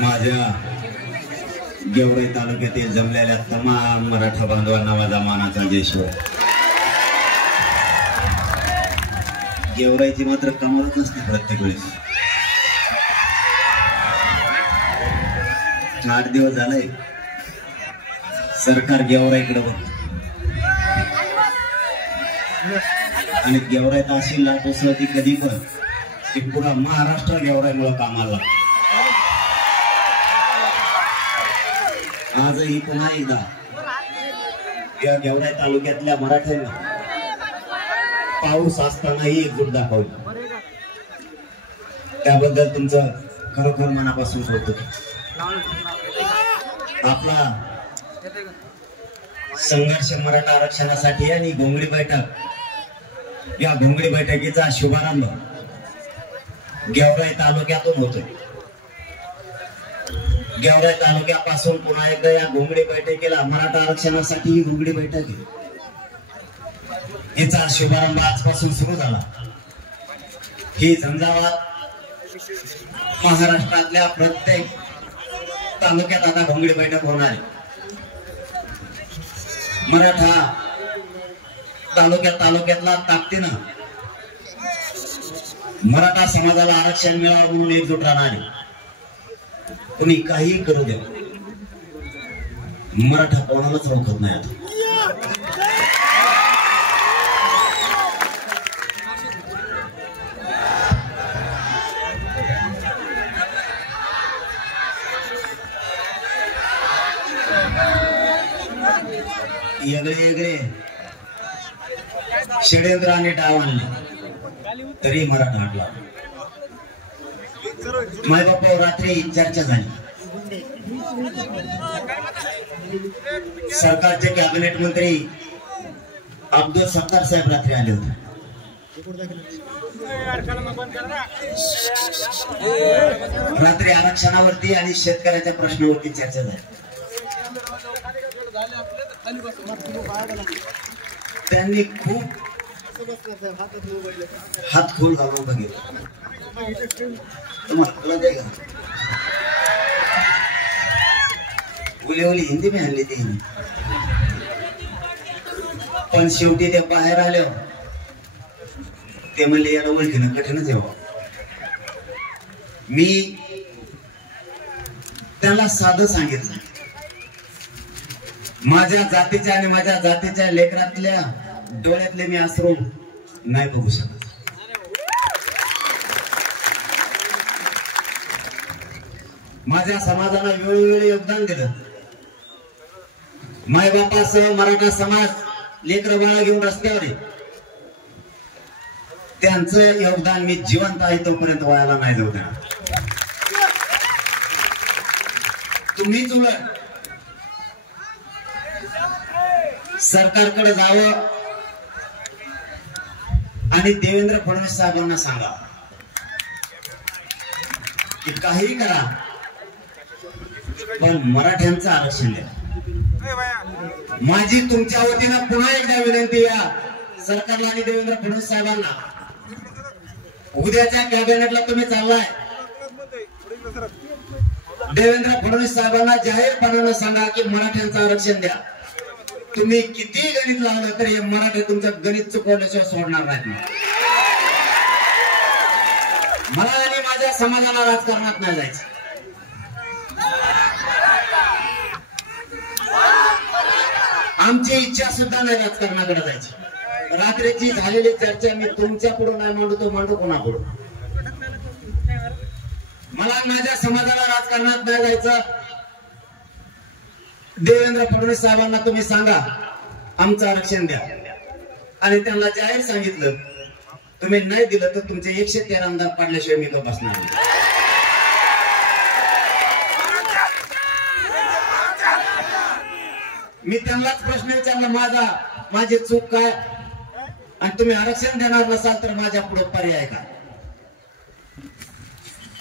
माझ्या गेवराई तालुक्यातील जमलेल्या तमाम मराठा बांधवांना माझा मानाचा जयश्वर. गेवराईची मात्र कमालच नसते प्रत्येक वेळेस. 8 दिवस झाले सरकार गेवराईकडे बघ आणि गेवराईत अशी लाट उसळती कधी पण की पुरा महाराष्ट्र गेवराईमुळे कामाला लागतो. आजही पुन्हा एकदा या गेवराई तालुक्यातल्या मराठ्यांना पाऊस असतानाही एकजूट दाखवली. त्याबद्दल तुमचं खरोखर मनापासून कौतुक. आपला संघर्ष मराठा आरक्षणासाठी आणि घोंगडी बैठक, या घोंगडी बैठकीचा शुभारंभ गेवराई तालुक्यातून होतोय. गेवराई तालुक्यापासून पुन्हा एकदा या घोंगडी बैठकीला मराठा आरक्षणासाठी ही घोंगडी बैठक आहे. हिचा शुभारंभ आजपासून सुरू झाला. ही झंझावात महाराष्ट्रातल्या प्रत्येक तालुक्यात आता घोंगडी बैठक होणार आहे. मराठा तालुक्यातला ताकदीनं मराठा समाजाला आरक्षण मिळावं म्हणून एकजूट राहणार आहे. कोणी काही करू दे, मराठा कोणालाच रोखत नाही. आता वेगळे षड्यंत्र आणि डाव आणले तरी मराठा हटला. मायबापावर रात्री चर्चा झाली. सरकारचे कॅबिनेट मंत्री अब्दुल सत्तार साहेब रात्री आले होते. रात्री आरक्षणावरती आणि शेतकऱ्याच्या प्रश्नावरती चर्चा झाली. त्यांनी खूप हात खोल घालून बघितलं. ओली हिंदी में आणली ती, पण शेवटी ते बाहेर आले. ते म्हणले याला ओळखीनं कठीणच आहे. मी त्याला साधं सांगितलं, माझ्या जातीच्या आणि माझ्या जातीच्या लेकरातल्या डोळ्यातले मी अश्रू नाही बघू शकत. माझ्या समाजाला वेळोवेळी योगदान दिलं. मायबापासह मराठा समाज लेकर बाळा घेऊन रस्त्यावर आहे. त्यांचं योगदान मी जिवंत आहे तोपर्यंत व्हायला नाही जाऊ देणार. तुम्हीच उलट सरकारकडे जावं आणि देवेंद्र फडणवीस साहेबांना सांगा की काही करा पण मराठ्यांचं आरक्षण द्या. माझी तुमच्या वतीनं पुन्हा एकदा विनंती या सरकारला आणि देवेंद्र फडणवीस साहेबांना, उद्याच्या कॅबिनेटला तुम्ही चाललाय, देवेंद्र फडणवीस साहेबांना जाहीरपणानं सांगा की मराठ्यांचं आरक्षण द्या. तुम्ही किती गणित लावलं तरी मराठी तुमचं गणित चुकवल्याशिवाय सोडणार नाहीत. मला आणि माझ्या समाजाला राजकारणात नाही जायचं. आमची इच्छा सुद्धा नाही राजकारणाकडे जायची. रात्रीची झालेली चर्चा मी तुमच्या पुढे नाही मांडू, तो मांडू कोणापुढे. मला माझ्या समाजाला राजकारणात नाही जायचं. देवेंद्र फडणवीस साहेबांना तुम्ही सांगा आमचं आरक्षण द्या. आणि त्यांना जाहीर सांगितलं, तुम्ही नाही दिलं तर तुमचे 113 आमदार पाडल्याशिवाय मी गप्प बसणार नाही. मी त्यांनाच प्रश्न विचारला, माझी चूक काय, आणि तुम्ही आरक्षण देणार नसाल तर माझ्या पुढे पर्याय काय.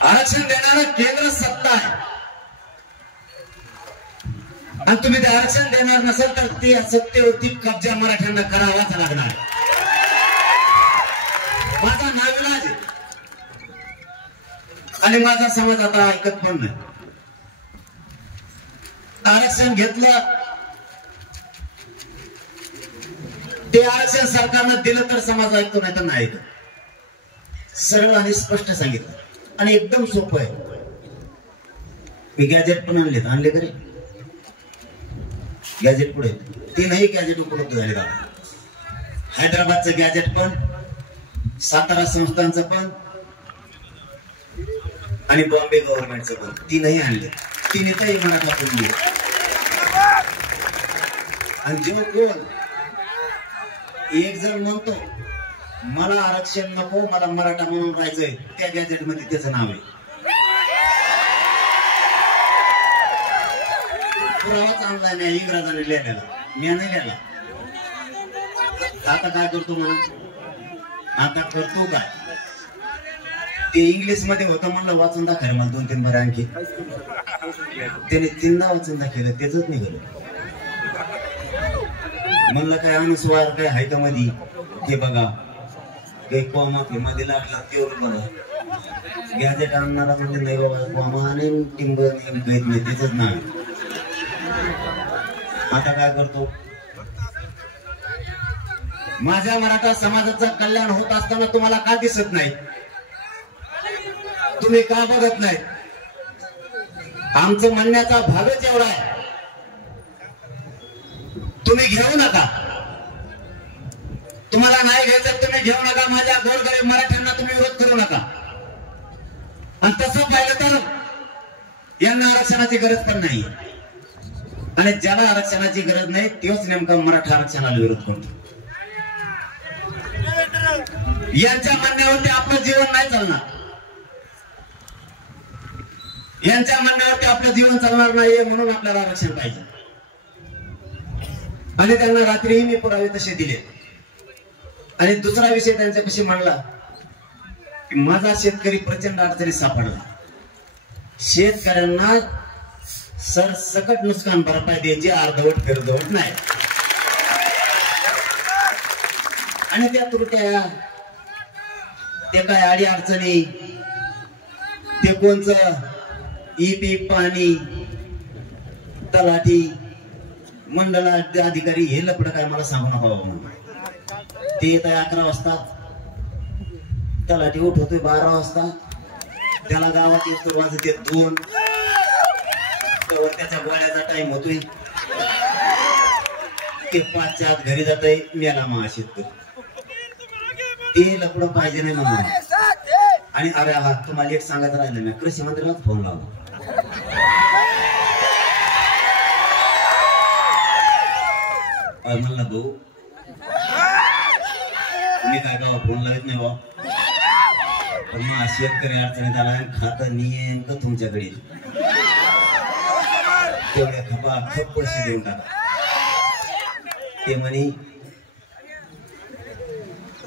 आरक्षण देणारा केंद्र सत्ता आहे आणि तुम्ही ते आरक्षण देणार नसेल तर ते सत्तेवरती कब्जा मराठ्यांना करावाच लागणार. माझा नाविलाज आणि माझा समाज आता ऐकत पण नाही. आरक्षण घेतलं, ते आरक्षण सरकारनं दिलं तर समाज ऐकतो, नाही तर नाही ऐकत. सरळ आणि स्पष्ट सांगितलं आणि एकदम सोपं आहे. मी गॅजेट पण आणले घरी. गॅजेट पुढे 3ही गॅजेट उपलब्ध झाले का? हैदराबादचं गॅजेट पण, सातारा संस्थांचं पण आणि बॉम्बे गव्हर्नमेंटचं पण, 3ही आणले. 3ही मराठा बोलली. आणि जो कोण एक जण म्हणतो मला आरक्षण नको, मला मराठा म्हणून राहायचंय, त्या गॅजेट मध्ये त्याचं नाव आहे. पुरावाच आणलाय नाही, इंग्रजांनी लिहिलेला, मी नाही लिहिला. आता काय करतो म्हणून, आता करतो काय, ते इंग्लिश मध्ये होतं म्हणलं वाचून दाखव मला 2-3 बार आणखी. त्याने 3दा वाचून दाखवलं, त्याच निघालं. म्हणलं काय अनुस्वार काय हाय का मध्ये, ते बघा काही कोमा मध्ये लागला तेवढं बघा. गॅजेट आणणारा म्हणजे नाही बाबा, कोमा आणि टिंब नाही, त्याच नाव. आता काय करतो, माझ्या मराठा समाजाचं कल्याण होत असताना तुम्हाला का दिसत नाही, तुम्ही का बघत नाही? आमचं म्हणण्याचा भागच एवढा आहे, तुम्ही घेऊ नका. तुम्हाला नाही घ्यायचं तुम्ही घेऊ नका. माझ्या गोरगरीब मराठ्यांना तुम्ही विरोध करू नका. आणि तसं पाहिलं तर यांना आरक्षणाची गरज पण नाही, आणि ज्याला आरक्षणाची गरज नाही तोच नेमका मराठा आरक्षणाला विरोध करतो. यांच्या म्हणण्यावरती आपलं जीवन नाही चालणार, यांच्या म्हणण्यावरती आपलं जीवन चालणार नाही, म्हणून आपल्याला आरक्षण पाहिजे. आणि त्यांना रात्रीही मी पुरावे तसे दिले. आणि दुसरा विषय त्यांच्यापाशी मांडला की माझा शेतकरी प्रचंड अडचणीत सापडला. शेतकऱ्यांना सरसकट नुकसान भरपाई द्यायची, अर्धवट फिरधवट नाही. आणि त्या त्रुट्या, ते काय अडी अडचणी, ते कोणचं ई पाणी, तलाठी, मंडळ अधिकारी, हे लपड काय मला सांगू नका बाबा. ते येत आहे 11 वाजता, तलाठी उठवतोय 12 वाजता, त्याला गावात येतो वाजते 2, त्याच्या गोळ्याचा टाइम होतोय, ते 5च्या आत घरी जात आहे, मेला मग शेतकरी. ते लपड पाहिजे नाही म्हणून. आणि अरे हा तुम्हाला एक सांगत राहिलं, मी कृषी मंत्र्यालाच फोन लावला. म्हणला भाऊ मी काय गावा फोन लावत नाही बा, पण मग शेतकरी अडचणीत आला, खातं नेमकं तुमच्याकडे, तेवढ्या खप पैसे देऊन टाका. ते म्हणे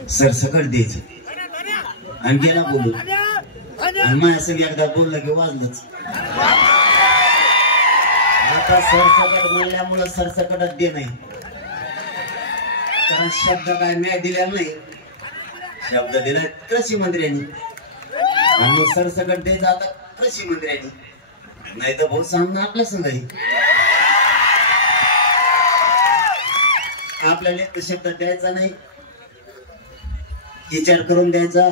सरसकट द्यायचे. आणि गेला बोलू, आणि माझ्या सगळी एकदा बोललं की वाजलंच. आता सरसकट म्हणल्यामुळं सरसकटच दे नाही, कारण शब्द काय मी दिलेला नाही, शब्द दिला कृषी मंत्र्यांनी, आणि मग सरसकट द्यायचं आता कृषी मंत्र्यांनी, नाही तर भाऊ सांगणं आपल्या संघाई. आपल्याला एक शब्द द्यायचा नाही, विचार करून द्यायचा,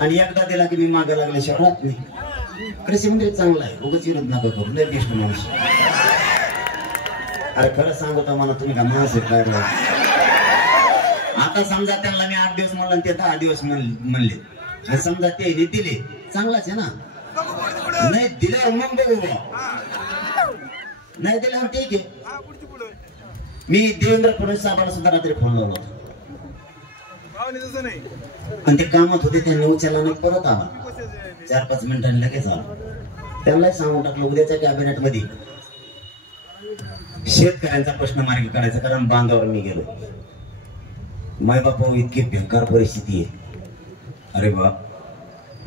आणि एकदा दिला की मी मागे लागल्याशिवाय राहत नाही. कृषी मंत्री चांगला आहे, उगाच विरोध नका करू, लय बेस्ट माणूस. अरे खरं सांगतो मला, तुम्ही का माणूस काय. आता समजा त्यांना मी 8 दिवस म्हणलं, ते 10 दिवस म्हणले, आणि समजा ते दिले, चांगलाच आहे ना. नाही दिल्यावर मग बघू, नाही दिल्यावर ठीक आहे. मी देवेंद्र फडणवीस साहेबांना सुद्धा रात्री फोन लावला होता, पण ते कामात होते, त्यांनी उचलला नाही, परत आला 4-5 मिनिटांनी लगेच आला. त्यांनाही सांगून टाकलं उद्याच्या कॅबिनेट मध्ये शेतकऱ्यांचा प्रश्न मार्गी काढायचा, कारण बांधावर मी गेलो. मायबापा इतकी बेकार परिस्थिती आहे. अरे बाप,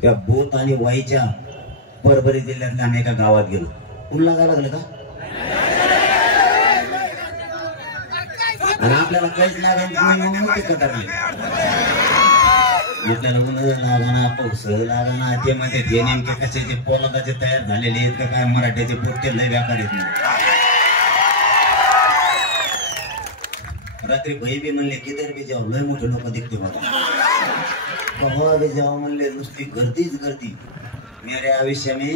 त्या बोत आणि वाईच्या परभणी जिल्ह्यातल्या आम्ही एका गावात गेलो. पुन्हा लागा लागलं का, आणि आपल्याला काहीच लागत नाही म्हणून ते कदरले. आपल्याला ऊन लागाना, पाऊस लागाना, ते मध्ये ते नेमके कशाचे पोलादाचे तयार झालेले आहेत का काय, मराठ्याचे पोट्टे लय व्यापार आहेत. रात्री भाई बी म्हणले किधर बी जाऊ लय मोठे लोक दिखते मला कवा बी जाऊ म्हणले नुसती गर्दीच गर्दी मेरे आयुष्य में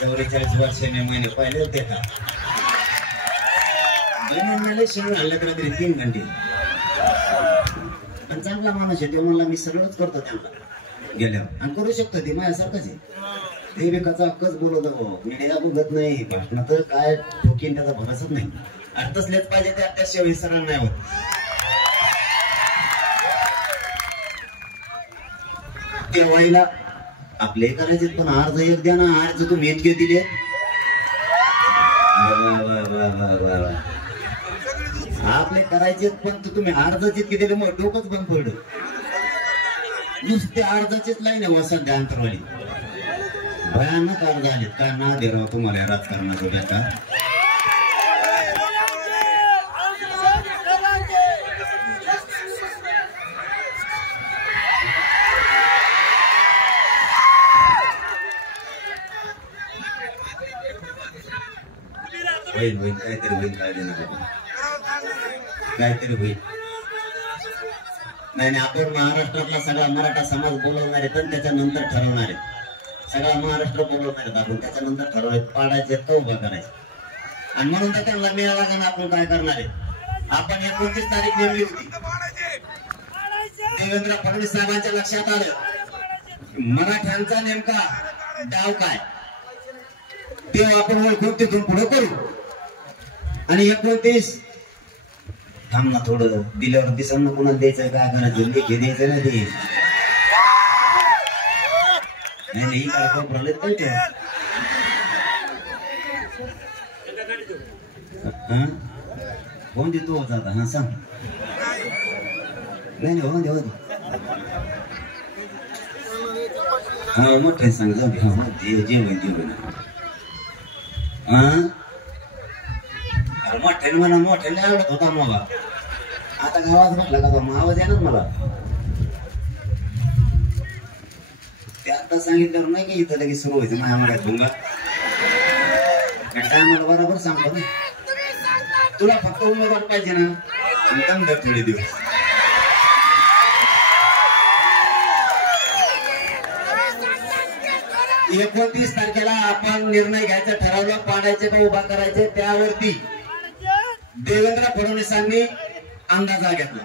44 वर्ष में मैंने पहले देखा महिन्याला शेण घाललं तर रात्री 3 घंटे पण चांगला माणूस आहे तो म्हणला मी सगळंच करतो त्यांना गेल्यावर आणि करू शकतो ते माझ्यासारखंच आहे ते बी कचा हक्कच बोलवतो मीडिया बघत नाही भाषण तर काय ठोकीन त्याचा भरोसाच नाही आणि तसलेच पाहिजे ते त्याशिवाय विसरणार नाही होत तेव्हाईला आपले करायचे पण अर्ज एक द्या ना अर्ज तुम्ही इतके दिले आपले करायचे पण तुम्ही अर्ज इतके दिले मग डोकंच बंद पडलं नुसते अर्जाचीच लाईन आहे वसंत अंतरवाली भयानक अर्ज आलेत काय ना दे राव तुम्हाला राजकारणाचं बेकार होईल होईल काहीतरी होईल काय देणार काहीतरी होईल नाही आपण महाराष्ट्रातला सगळा मराठा समाज बोलवणार आहे पण त्याच्यानंतर ठरवणार आहे सगळा महाराष्ट्र बोलवणार आहेत आपण त्याच्यानंतर ठरवणार पाडायचे तो उभा करायचं आणि म्हणून तर त्यांना मिळाला का आपण काय करणार आहे आपण 29 तारीख नेमली होती देवेंद्र फडणवीस साहेबांच्या लक्षात आलं मराठ्यांचा नेमका डाव काय ते आपण ओळखून तिथून पुढे करू आणि 29 थांब ना थोडं दिल्यावर दिसांना कोणाला द्यायचं काय करायचं लेखी द्यायचं ना ते नाही काय कोपराले कोण देतो होता आता हा सांग नाही हो दे हा मोठे सांग जाऊ दे हा जेवण मोठ्याने म्हणा मोठ्याने आवडत होता मला आता गावात म्हटलं का मग आवाज येणार मला ते आता सांगितल्यावर नाही की इथं लगेच सुरू व्हायचं माझ्या मनात भुंगा टायमाला बरोबर सांगतो ना तुला फक्त उमेदवार पाहिजे ना दम धर थोडे दिवस एकोणतीस तारखेला आपण निर्णय घ्यायचा ठरवलं पाडायचे का उभा करायचे त्यावरती देवेंद्र फडणवीसांनी अंदाजा घेतला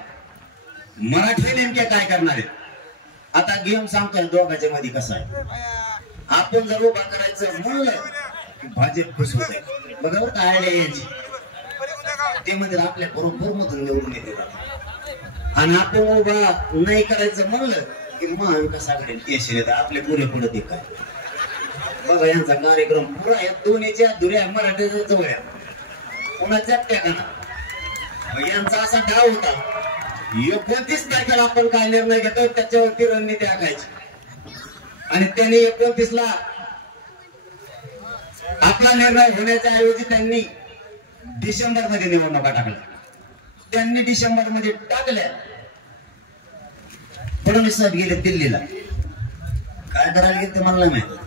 मराठी नेमके काय करणार आहेत आता गेम सांगतोय दोघांच्या मध्ये कसा आहे आपण जर उभा करायचं म्हणलं भाजप खुश होते बरोबर काय यायची ते म्हणजे आपल्या बरोबर मधून निवडून येते आणि आपण उभा नाही करायचं म्हणलं की महाविकास आघाडी यश येतात आपले पुरे पुढे ते काय बघा यांचा कार्यक्रम पुरा या दोन्हीच्या दुऱ्या मराठ्याच्या जवळ कोणाच्या टॅकाना यांचा असा डाव होता 29 तारखेला आपण काय निर्णय घेतो त्याच्यावरती रणनीती आखायची आणि त्यांनी 29 ला आपला निर्णय होण्याच्या ऐवजी त्यांनी डिसेंबर मध्ये निवडणुका टाकल्या त्यांनी डिसेंबर मध्ये टाकल्या फडणवीस साहेब गेले दिल्लीला काय करायला गेले ते मला माहित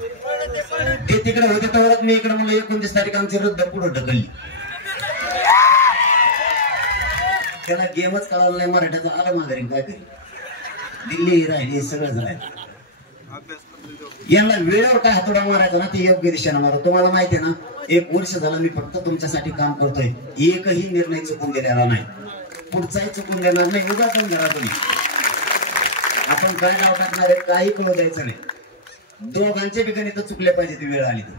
ते तिकडे होते तेवढ्यात मी इकडे म्हणलं 29 तारीख आमची रद्द पुढे ढकलली त्याला गेमच कळाला नाही मराठ्याचा आला माघारी काय करी दिल्ली राहिली सगळंच राहिलं यांना वेळेवर काय हातोडा मारायचा ना ते योग्य दिशेने मारा तुम्हाला माहिती आहे ना 1 वर्ष झालं मी फक्त तुमच्यासाठी काम करतोय एकही निर्णय चुकून दिलेला नाही पुढचाही चुकून देणार नाही उगा पण करा तुम्ही आपण काय नाव टाकणार आहे काही कळू द्यायचं नाही दोघांचे बी गणित चुकले पाहिजे ती वेळ आली तर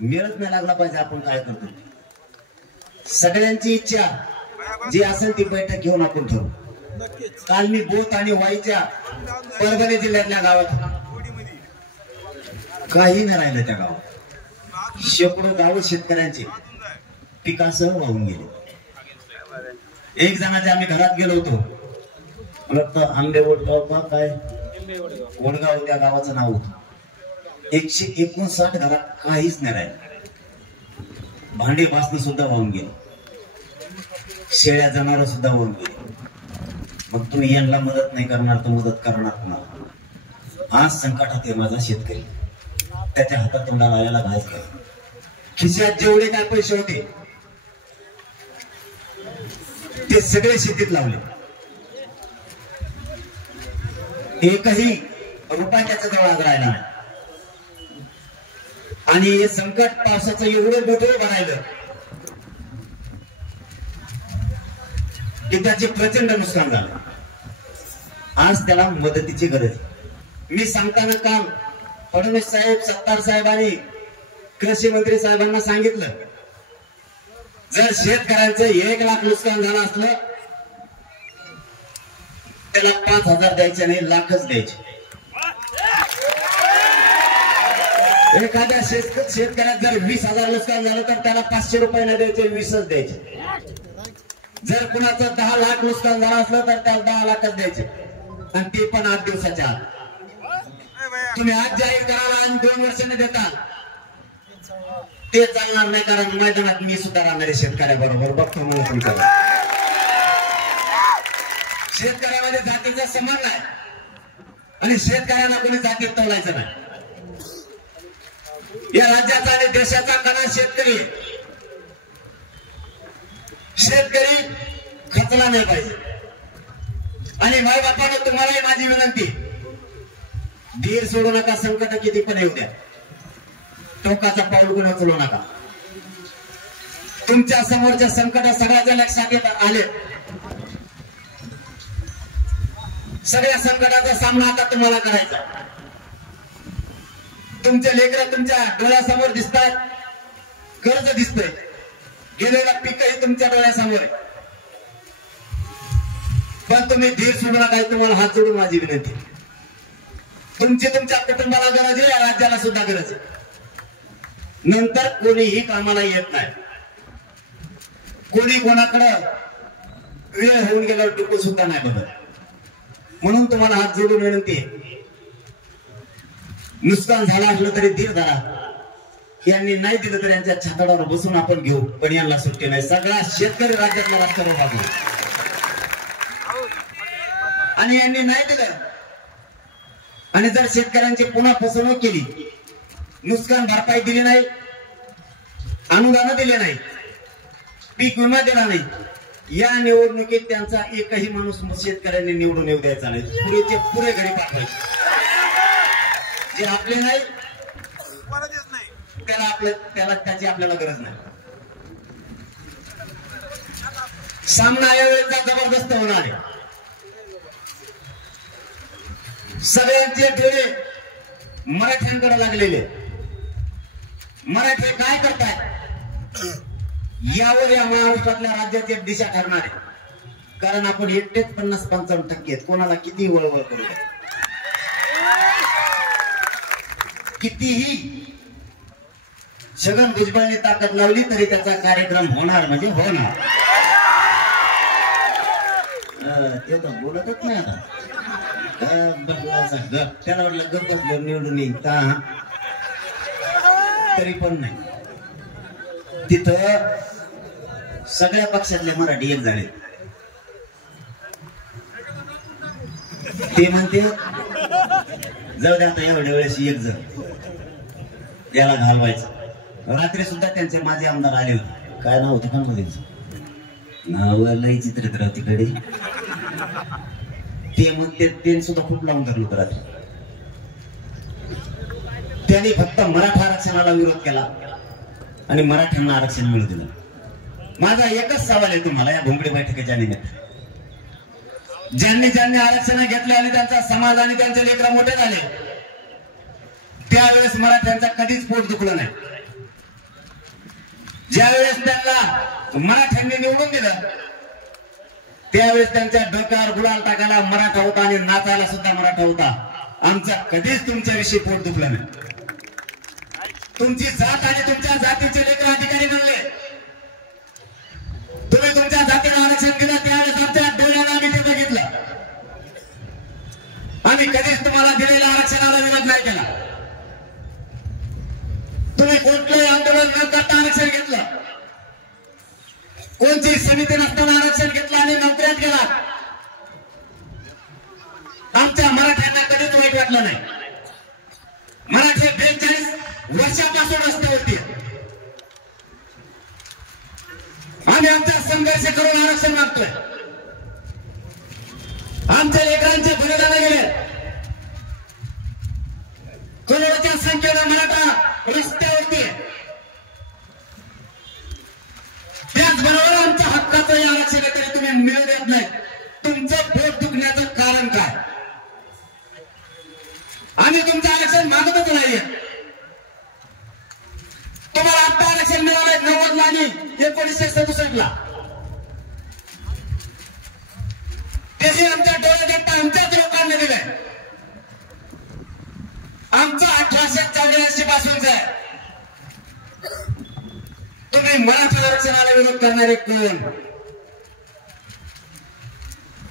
मिळत नाही लागला पाहिजे आपण काय करतो सगळ्यांची इच्छा जी असेल ती बैठक घेऊन आपण ठरवू काल मी बोथ आणि वाईच्या परभणी जिल्ह्यातल्या गावात काही नाही राहिलं त्या गावात शेकडो गाव शेतकऱ्यांचे पिकासह वाहून गेले एक जणाच्या आम्ही घरात गेलो होतो मला वाटतं आंबे वडगाव काय वडगाव त्या गावाचं नाव होतं 159 घरात काहीच नाही राहिलं भांडे भासणं सुद्धा वाहून गेले शेळ्या जनावर सुद्धा वाहून गेले मग तुम्ही यांना मदत नाही करणार तर मदत करणार कुणाला आज संकटात आहे माझा शेतकरी त्याच्या हातात तोंडाला आलेला घास घ्या खिशात जेवढे काय पैसे होते ते सगळे शेतीत लावले, एकही रुपया त्याच्या जवळ आज राहिला नाही. आणि हे संकट पावसाचं एवढं मोठं भरायलं की त्याचे प्रचंड नुकसान झालं. आज त्याला मदतीची गरज आहे. मी सांगताना काम फडणवीस साहेब, सत्तार साहेबांनी, कृषी मंत्री साहेबांना सांगितलं, जर शेतकऱ्यांचं 1 लाख नुकसान झालं असलं त्याला 5,000 द्यायचे नाही, लाखच द्यायचे. एखाद्या शेतकऱ्यात जर 20,000 नुकसान झालं तर त्याला 500 रुपये नाही द्यायचे, 20च द्यायचे. जर कुणाचं 10 लाख नुकसान झालं असलं तर त्याला 10 लाखच द्यायचे, आणि ते पण 8 दिवसाच्या आत. तुम्ही आज जाहीर कराल आणि 2 वर्षांनी देता, ते चालणार नाही. कारण मैदानात मी सुद्धा राहणारे शेतकऱ्याबरोबर बघतो. मला तुमचा शेतकऱ्यामध्ये जातीचा संबंध आहे आणि शेतकऱ्यांना कोणी जातीत तोलायचं नाही. या राज्याचा आणि देशाचा कणा शेतकरी. शेतकरी खचला नाही पाहिजे. आणि मायबापानं तुम्हालाही माझी विनंती, धीर सोडू नका. संकट किती पण येऊ द्या, टोकाचा पाऊल पण उचलू नका. तुमच्या समोरच्या संकट सगळ्याच्या लक्षात येत आले. सगळ्या संकटाचा सामना आता तुम्हाला करायचा. तुमचे लेकरं तुमच्या डोळ्यासमोर दिसतात, कर्ज दिसतंय, गेलेला पीकही तुमच्या डोळ्यासमोर आहे. पण तुम्ही धीर सोडू नका. तुम्हाला हात जोडून माझी विनंती. तुमची तुमच्या कुटुंबाला गरज आहे, या राज्याला सुद्धा गरज आहे. नंतर कोणीही कामाला येत नाही. कोणी कोणाकडं वेळ होऊन गेल्यावर डुकू सुद्धा नाही बघत. म्हणून तुम्हाला हात जोडून विनंती आहे, नुकसान झालं असलं तरी धीर धरा. यांनी नाही दिलं तर यांच्या छाताडावर बसून आपण घेऊ, पण यांना सुट्टी नाही. सगळा शेतकरी राज्यातला राष्ट्रभाव भागू. आणि यांनी नाही दिलं आणि जर शेतकऱ्यांची पुन्हा फसवणूक केली, नुकसान भरपाई दिली नाही, अनुदान दिले नाही, पीक विमा दिला नाही, या निवडणुकीत त्यांचा एकही माणूस शेतकऱ्यांनी निवडून येऊ द्यायचा नाही. पुरेचे पुरे घरी पाठवायचे. जे आपले नाही त्याला त्याची आपल्याला गरज नाही. सामना यावेळेचा जबरदस्त होणार आहे. सगळ्यांचे डोळे मराठ्यांकडे लागलेले. मराठी काय करताय यावर या महाराष्ट्रातल्या राज्याची दिशा ठरणार आहे. कारण आपण एकटेच 50-55% आहेत. कोणाला किती वळवळ करू द्या, कितीही छगन भुजबळने ताकद लावली तरी त्याचा कार्यक्रम होणार म्हणजे होणार. ते तर बोलतच नाही आता. त्याला वाटलं गप बसलं निवडून येईल तरी पण नाही. तिथं सगळ्या पक्षातले मराठी एक झाले. ते म्हणते जाऊ द्या आता एवढ्या वेळेस एक जण याला घालवायचं. रात्री सुद्धा त्यांचे माझे आमदार आले होते. काय नाव होतं का मध्ये, नाव लई चित्रराव तिकडे. ते म्हणते ते सुद्धा खूप लावून धरलं होतं रात्री. त्यांनी फक्त मराठा आरक्षणाला विरोध केला आणि मराठ्यांना आरक्षण मिळू दिलं. माझा एकच सवाल आहे तुम्हाला या भोंगडी बैठकीच्या निमित्त, ज्यांनी ज्यांनी आरक्षण घेतले आणि त्यांचा समाज आणि त्यांचे लेकरं मोठे झाले, त्यावेळेस मराठ्यांचा कधीच पोट दुखलं नाही. ज्यावेळेस त्यांना मराठ्यांनी निवडून दिलं त्यावेळेस त्यांच्या डोक्यावर गुलाल टाकायला मराठा होता आणि नाचायला सुद्धा मराठा होता. आमचा कधीच तुमच्याविषयी पोट दुखलं नाही. तुमची जात आणि तुमच्या जातीचे लेकर अधिकारी बनले. तुम्ही तुमच्या जातीला आरक्षण दिलं त्यावेळेस आमच्या डोळ्याला आम्ही ते बघितलं. आम्ही कधीच तुम्हाला दिलेल्या आरक्षणाला विरोध नाही केला. तुम्ही कोणतंही आंदोलन न करता आरक्षण घेतलं. कोणती समिती नसताना आरक्षण घेतलं आणि नोकऱ्यात गेला. आमच्या मराठ्यांना कधीच वाईट वाटलं नाही. मराठी 42 वर्षापासून रस्त्यावरती आम्ही आमच्या संघर्ष करून आरक्षण मागतोय. आमच्या लेकरांचे बलिदान गेले. करोडच्या संख्येनं मराठा रस्त्यावरती. त्याचबरोबर आमच्या हक्काचं हे आरक्षण तरी तुम्ही मिळू देत नाही. तुमचं पोट दुखण्याचं कारण काय? आम्ही तुमचं आरक्षण मागतच नाहीये. तुम्हाला आता आरक्षण मिळालंय 90 आणि 1967ला. त्याची आमच्या डोळ्यात एकटा आमच्याच लोकांनी दिलंय. आमचं 1884 पासूनच आहे. तुम्ही मराठा आरक्षणाला विरोध करणारे कोण?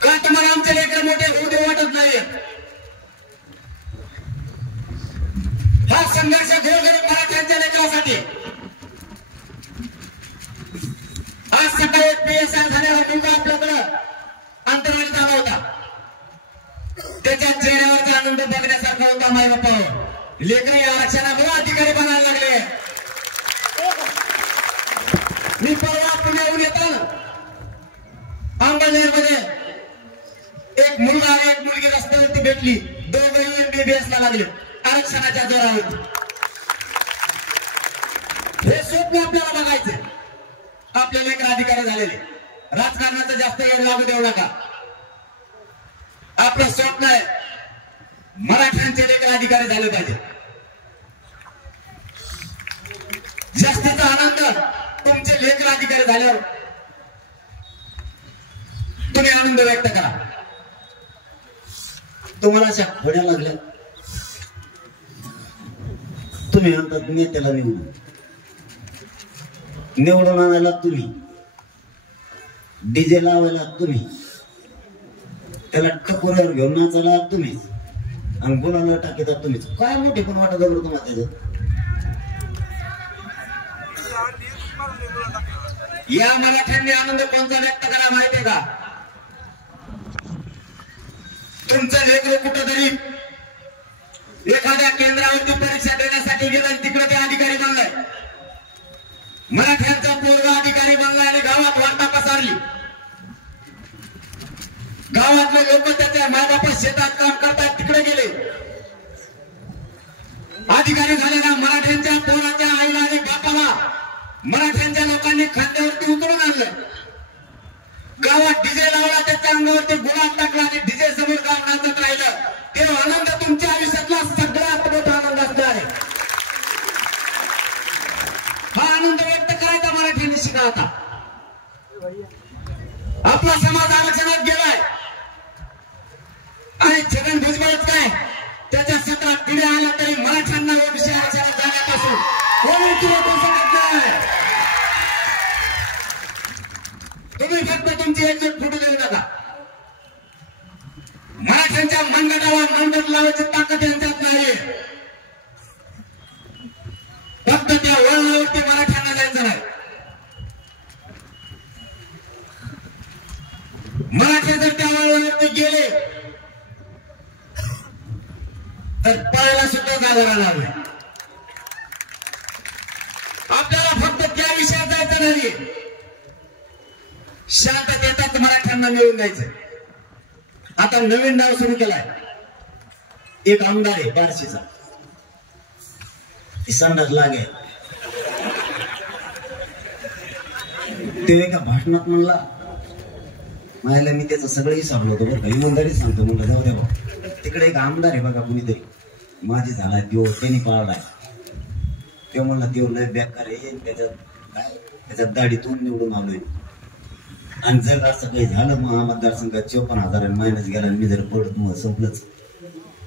का तुम्हाला आमचे लेकर मोठे होऊ दे वाटत नाही? हा संघर्ष गोरगरीब मराठ्यांच्या लेकरासाठी. आज सकाळी PSI झालेला मुलगा आपल्याकडं अंतर्वालीत आला होता. त्याच्या चेहऱ्यावरचा आनंद बघण्यासारखा होता. माय बापावर लेकर या आरक्षणामुळे अधिकारी बनायला लागले. मी परवा पुण्याहून येताना अंबानेरमध्ये एक मुलगा आणि एक मुलगी रस्त्यावरती भेटली. दोघंही MBBS ला लागले आरक्षणाच्या जोरावरती. हे स्वप्न आपल्याला बघायचे. आपल्याला एक अधिकारी झालेले. राजकारणाचं जास्त वेळ लागू देऊ नका. आपलं स्वप्न आहे मराठ्यांचे लेकर अधिकारी झाले पाहिजे. जास्तीचा आनंद तुमचे लेकर अधिकारी झाल्यावर तुम्ही आनंद व्यक्त करा. तुम्हाला अशा खोड्या लागल्या. तुम्ही म्हणतात नेत्याला निवडून आणायला तुम्ही, डीजे लावायला तुम्ही, त्याला टकोऱ्यावर घेऊन नाचायला तुम्हीच, आणि गुलाला टाकीचा तुम्हीच. काय मोठे पण वाटत बरं तुम्हाला त्याचं? या मराठ्यांनी आनंद कोणता व्यक्त करा माहितीये का? तुमचं लेकरू कुठंतरी एखाद्या केंद्रावरती परीक्षा देण्यासाठी गेलं आणि तिकडे ते अधिकारी बनलाय. मराठ्यांचा पोरगा अधिकारी बनलाय आणि गावात वार्ता पसरली. गावातले लोक त्याच्या मायबापा शेतात काम करतात तिकडे गेले. अधिकारी झालेल्या मराठ्यांच्या पोराच्या आईला आणि बापाला मराठ्यांच्या लोकांनी खांद्यावरती उतरून आणलं. गावात डीजे लावला, त्याच्या अंगावरती गुलाब टाकला आणि डीजे समोर गाव नाचत राहिलं. ते आनंद तुमच्या आयुष्यातला सगळ्यात मोठा आनंद असणार आहे. हा आनंद व्यक्त करायचा मराठ्यांनी शिका. आता आपला समाज आरक्षणात गेलाय आणि छगन भुजबळच काय त्याच्या 17 पिढ्या आल्या तरी मराठ्यांना ओबीसी आरक्षणात जाण्यापासून कोणी तुला शकत नाही. तुम्ही फक्त तुमची एकजूट फुटू देऊ नका. मराठ्यांच्या मनगटाला मनगट लावायची ताकद यांच्यात नाही. फक्त त्या वळणावरती मराठ्यांना जायचं नाही. मराठे जर त्या वळणावरती गेले तर पळायला सुद्धा जागा राहणार नाही. आपल्याला फक्त त्या विषयात जायचं नाही. शांततेतच मराठ्यांना मिळून जायचं. आता नवीन नाव सुरू केलाय. एक आमदार आहे बार्शीचा, संडास लागे. ते एका भाषणात म्हणला, मायला मी त्याचं सगळं विसरलो होतो बरं का, इमानदारी सांगतो. म्हणलं जाऊ द्या भाऊ, तिकडे एक आमदार आहे बघा कुणीतरी, माझी झाला देव त्यांनी पाळलाय. ते म्हणला देव लय बेकार आहे, त्याच्यात दाढीतून निवडून आलोय. आणि जर असं काही झालं मग मतदारसंघात 54,000 मायनस गेला आणि मी जर पडत मग संपलंच.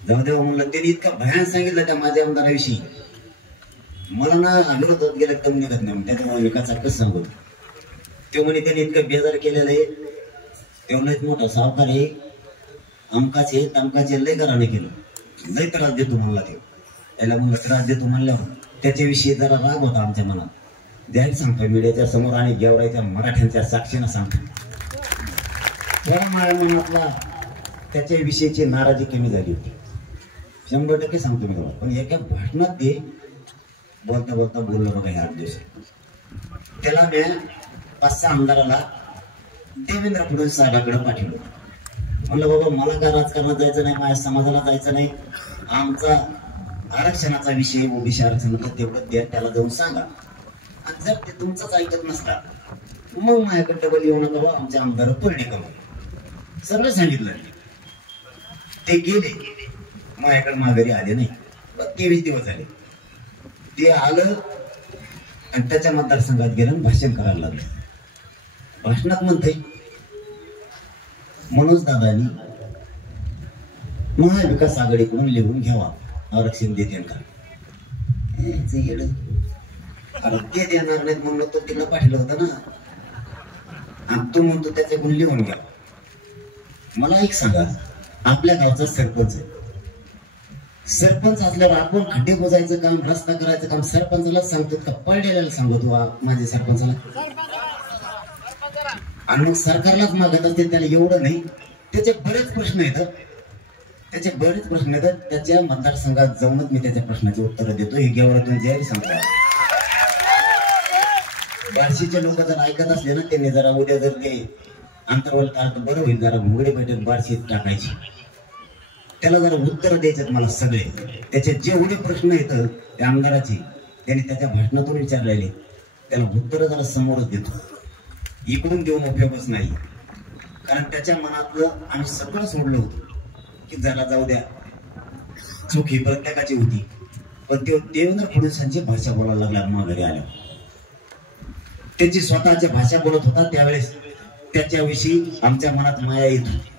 जाऊ देवा म्हणलं. त्यांनी इतका भयान सांगितलं त्या माझ्या आमदाराविषयी, मला ना विरोधात गेलं कमी निघत नाही. त्याच्यामुळे विकास कसं सांगू. ते म्हणे त्यांनी इतकं बेजार केलेलं आहे, तेवढं एक मोठा सावकार आहे, अमकाचे तमकाचे लय घराने केलं, लय त्रास देतो म्हणला. ते त्याला म्हणलं त्रास देतो म्हणल्यावर त्याच्याविषयी जरा राग होता आमच्या मनात. जाहीर सांगतो मीडियाच्या समोर आणि गेवराईच्या मराठ्यांच्या साक्षीनं सांगतो, थोडा माझ्या मनातला त्याच्याविषयीची नाराजी कमी झाली होती. 100% सांगतो मी तुम्हाला. पण एका भाषणात ते बोलता बोलता बोललं बघा. ह्या 8 दिवसात त्याला मी 5-6 आमदाराला देवेंद्र फडणवीस साहेबांकडे पाठवलं. म्हणलं बाबा मला काय राजकारणात जायचं नाही, माझ्या समाजाला जायचं नाही, आमचा आरक्षणाचा विषय ओबीसी आरक्षणाचा तेवढं द्या, त्याला जाऊन सांगा. आणि जर ते तुमचंच ऐकत नसता मग माझ्याकडे डबल येऊ नका बा, आमचे आमदार पडणे कमी सगळं सांगितलं. ते गेले, माझ्याकडे माघारी आले नाही. 23 दिवस झाले. ते आलं आणि त्याच्या मतदारसंघात गेलं आणि भाषण करायला लागलं. भाषणात म्हणते मनोज दादानी महाविकास आघाडीकडून लिहून घ्यावा आरक्षण देते का. अरे ते देणार नाहीत म्हणून तो तिला पाठवलं होतं ना, आणि तो म्हणतो त्याच्याकडून लिहून घ्या. मला एक सांगा, आपल्या गावचा सरपंच आहे, सरपंच असल्यावर आपण खड्डे बोजायचं काम, रस्ता करायचं काम सरपंचालाच सांगतो का पडलेल्याला सांगतो माझे सरपंचाला? आणि मग सरकारलाच मागत असते. त्याला एवढं नाही, त्याचे बरेच प्रश्न येतात, त्याच्या मतदारसंघात जाऊनच मी त्याच्या प्रश्नाची उत्तर देतो. हे गेवरातून जाहीर सांगतो. बार्शीचे लोक जर ऐकत असले ना, त्यांनी जरा उद्या जर ते अंतर्वल बरं होईल, जरा घोडे बैठक बार्शीत टाकायची, त्याला जरा उत्तर द्यायचं मला सगळे. त्याचे जेवढे प्रश्न येतं त्या आमदाराची त्यांनी त्याच्या भाषणातून विचारलेले, त्याला उत्तर जरा समोरच देतो. इकडून देऊन उपयोगच नाही, कारण त्याच्या मनातलं आम्ही सगळं सोडलं होतं की जरा जाऊ द्या, चूक ही प्रत्येकाची होती. पण ते देवेंद्र फडणवीसांची भाषा बोलायला लागला. माघारी आल्या त्याची स्वतःची भाषा बोलत होता, त्यावेळेस त्याच्याविषयी आमच्या मनात माया येत होती.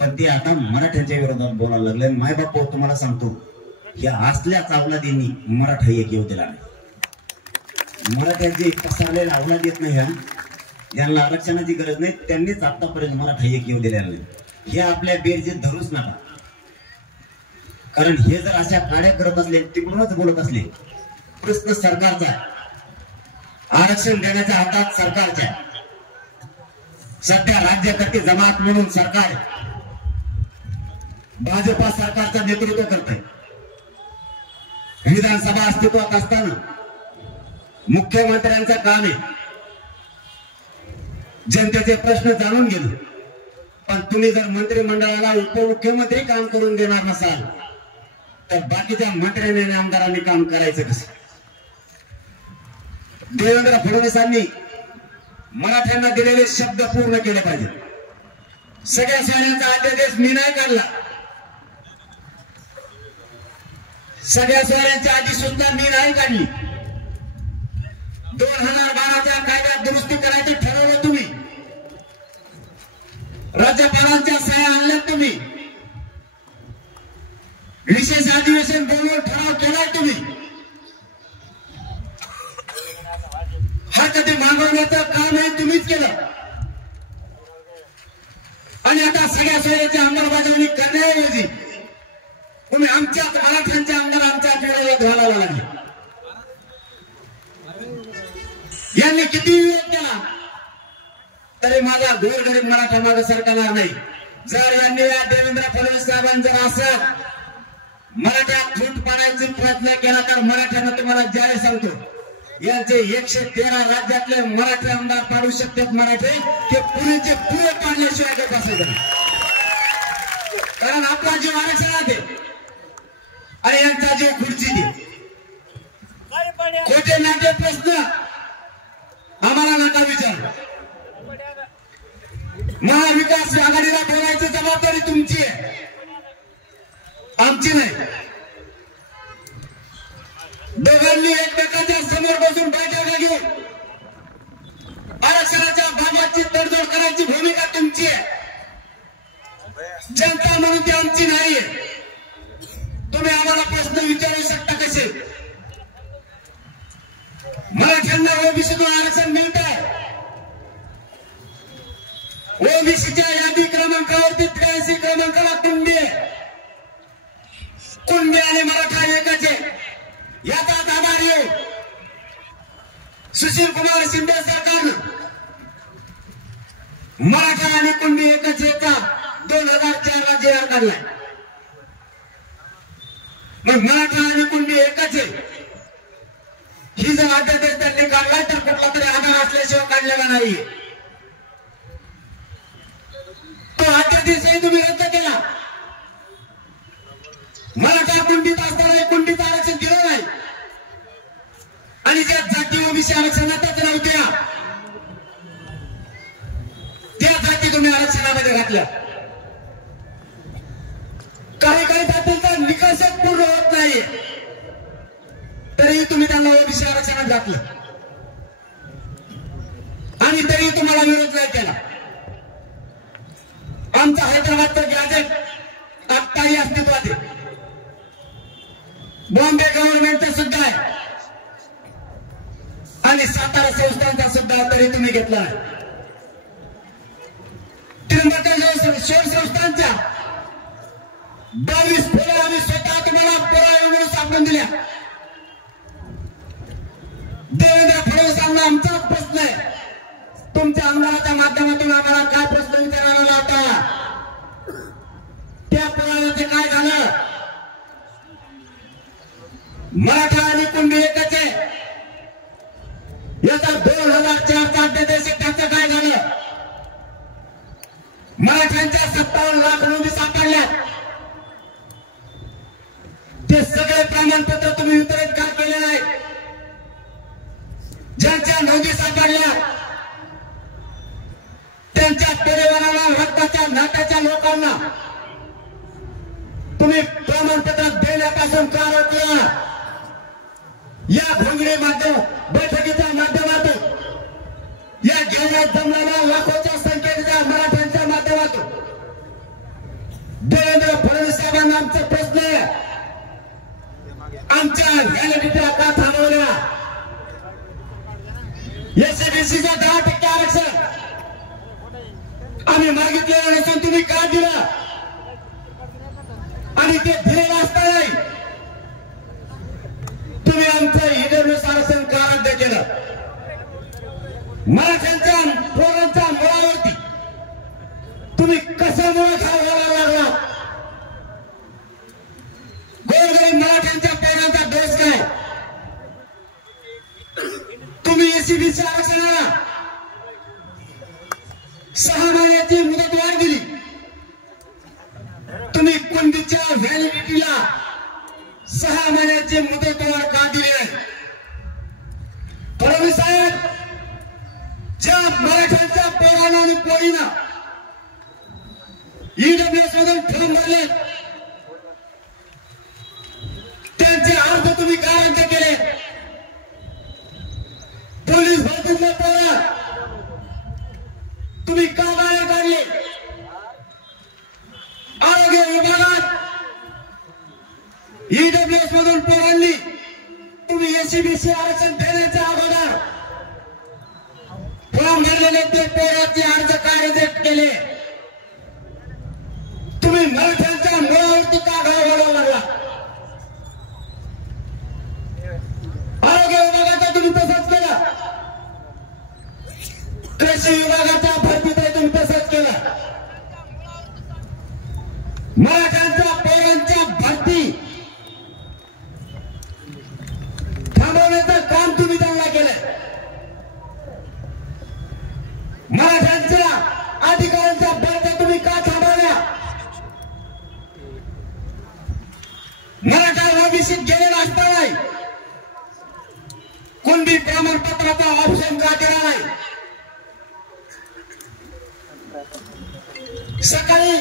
पण ते आता मराठ्यांच्या विरोधात बोलायला लागले. माय बाप तुम्हाला सांगतो, या असल्या अवलादींनी मराठा एक येऊ दिला नाही. मराठ्यांचे पसरलेला अवलाद येत नाही, ज्यांना आरक्षणाची गरज नाही त्यांनीच आतापर्यंत मराठा एक येऊ दिलेला नाही. हे आपल्या बेरजे धरूच नका, कारण हे जर अशा काड्या करत असले, तिकडूनच बोलत असले, प्रश्न सरकारचा, आरक्षण देण्याच्या हातात सरकारच्या. सध्या राज्यकर्ते जमात म्हणून सरकार भाजपा सरकारचं नेतृत्व करत आहे. विधानसभा अस्तित्वात असताना मुख्यमंत्र्यांचं काम आहे जनतेचे प्रश्न जाणून घेणं. पण तुम्ही जर मंत्रिमंडळाला उपमुख्यमंत्री काम करून देणार नसाल तर बाकीच्या मंत्र्यांनी आणि आमदारांनी काम करायचं कसं? देवेंद्र फडणवीसांनी मराठ्यांना दिलेले शब्द पूर्ण केले पाहिजे. सगळ्या शहरांचा अध्यादेश मी नाही काढला, सगळ्या शहरांची अधिसूचना मी नाही काढली. 2012च्या कायद्यात दुरुस्ती करायचं ठरवलं तुम्ही, राज्यपालांच्या सह्या आणल्या तुम्ही, विशेष अधिवेशन बोलवून ठराव केलाय तुम्ही. हा कधी मागवण्याचं काम हे तुम्हीच केलं. आणि आता सगळ्या सोयीची अंमलबजावणी करण्याऐवजी तुम्ही आमच्याच मराठ्यांचे आमदार आमच्या विरोधात घालायला लागले. यांनी किती विरोध केला तरी माझा गोरगरीब मराठा मागे सरकारणार नाही. जर यांनी या देवेंद्र फडणवीस साहेबांनी जर असं मराठ्यात फूट पाडायचा प्रयत्न केला तर मराठ्यांना तुम्हाला जाहीर सांगतो, यांचे 113 राज्यातले मराठी आमदार पाडू शकतात. मराठे ते पुरेचे पुरे पाडल्याशिवाय काही बसायचं नाही, कारण आपला जीव आरक्षणात आहे आणि यांचा जीव खुर्ची दे. खोटे नाटे प्रश्न आम्हाला नका विचार. महाविकास आघाडीला बोलायची जबाबदारी तुमची आहे, आमची नाही. दोघांनी एकमेकांच्या समोर बसून बैठका घेऊन आरक्षणाच्या बाबतची तडजोड करायची भूमिका तुमची आहे. जनता म्हणून ती आमची नाहीये. तुम्ही आम्हाला प्रश्न विचारू शकता कसे? मराठ्यांना ओबीसीतून आरक्षण मिळत आहे. ओबीसीच्या यादी क्रमांकावरती 83 क्रमांकाला कुणबी आहे. कुणबी आणि मराठा एकाचे याचाच आधार येऊ सुशील कुमार शिंदे सरकारनं मराठा आणि कुणबी एकाच एका 2004 ला जे काढलाय. मग मराठा आणि कुणबी एकाचे ही जर अध्यादेश त्यांनी काढलाय तर कुठला तरी आधार असल्याशिवाय काढलेला नाही. अतिशय तुम्ही रद्द केला. मराठा कुंडीत असताना कुंडीत आरक्षण दिलं नाही आणि ज्या जाती ओबीसी आरक्षणातच नव्हत्या त्या जाती तुम्ही आरक्षणामध्ये घातल्या. काही जातींचा निकषच पूर्ण होत नाही तरीही तुम्ही त्यांना ओबीसी आरक्षणात घातलं आणि तरी तुम्हाला विरोध नाही केला. आमचं हैदराबादचं गॅजेट आत्ताही अस्तित्वात आहे. बॉम्बे गव्हर्नमेंटचं सुद्धा आहे आणि सातारा संस्थांचा सुद्धा तरी तुम्ही घेतला आहे. त्र्यंबकेश्वर संस्थांच्या 22 फुलं आम्ही स्वतः तुम्हाला पुरावे म्हणून सापडून दिल्या. देवेंद्र फडणवीसांना आमचाच प्रश्न आहे. तुमच्या आमदाराच्या माध्यमातून आम्हाला काय प्रश्न विचारायला लावता? त्या पुराव्याचे काय झालं? मराठा आणि कुणबी एकच आहे याचा 2004चा अध्यादेश त्याचं काय झालं? मराठ्यांच्या 57 लाख नोंदी सापडल्या. ते सगळे प्रमाणपत्र तुम्ही वितरित का केले नाही? ज्यांच्या नोंदी सापडल्या त्यांच्या परिवाराला रक्ताच्या नात्याच्या लोकांना तुम्ही प्रमाणपत्र देण्यापासून का रोखलं? या भोंगडी माध्यम बैठकीच्या माध्यमातून या घेण्यात जमलेल्या लाखोच्या संख्येच्या मराठ्यांच्या माध्यमातून देवेंद्र फडणवीस साहेबांना आमचा प्रश्न आहे. आमच्या व्हॅलिडिटीला का थांबवल्या? एससीबीसीचं 10% आरक्षण आम्ही मागितलेलं नसून तुम्ही का दिलं? आणि ते दिलेलं असताना तुम्ही आमचं ईडब्ल्यूएस आरक्षण का रद्द केलं? मराठ्यांच्या पोरांच्या मुळावरती तुम्ही कशामुळे घालवायला लागला? गोरगरीब मराठ्यांच्या पोरांचा दोष काय? तुम्ही एससीबीसी आरक्षणाला 6 महिन्याची मुदतवाढ दिली. तुम्ही कुणबीच्या व्हॅलिडिटीला 6 महिन्याची मुदतवाढ का दिली नाही? फडणवीस साहेब, ज्या मराठ्यांच्या पोरांना आणि पोरींना ईडब्ल्यूएस मधून फॉर्म भरले त्यांचे अर्ज तुम्ही का रद्द केले? पोलीस भरतीतले पोरं तुम्ही का बाहेर काढले? आरोग्य विभागात ईडब्ल्यूएस मधून पोरांनी तुम्ही एससीबीसी आरक्षण देण्याच्या अगोदर फॉर्म भरलेले ते पोराचे अर्ज का रिजेक्ट केले? तुम्ही मराठ्यांच्या मुळावरती का घाव घालावा लागला? आरोग्य विभागाचा तुम्ही तसंच केलं. कृषी विभागाच्या भरतीत तुम्ही तसंच केलं. मराठ्यांच्या पोरांच्या भरती थांबवण्याचं काम तुम्ही त्यांना केलं. मराठ्यांच्या अधिकाऱ्यांच्या भरत्या तुम्ही का थांबवल्या? मराठा ओबीसीत गेलेला असताना कुणबी प्रमाणपत्राचा ऑप्शन का दिला नाही? सकाळी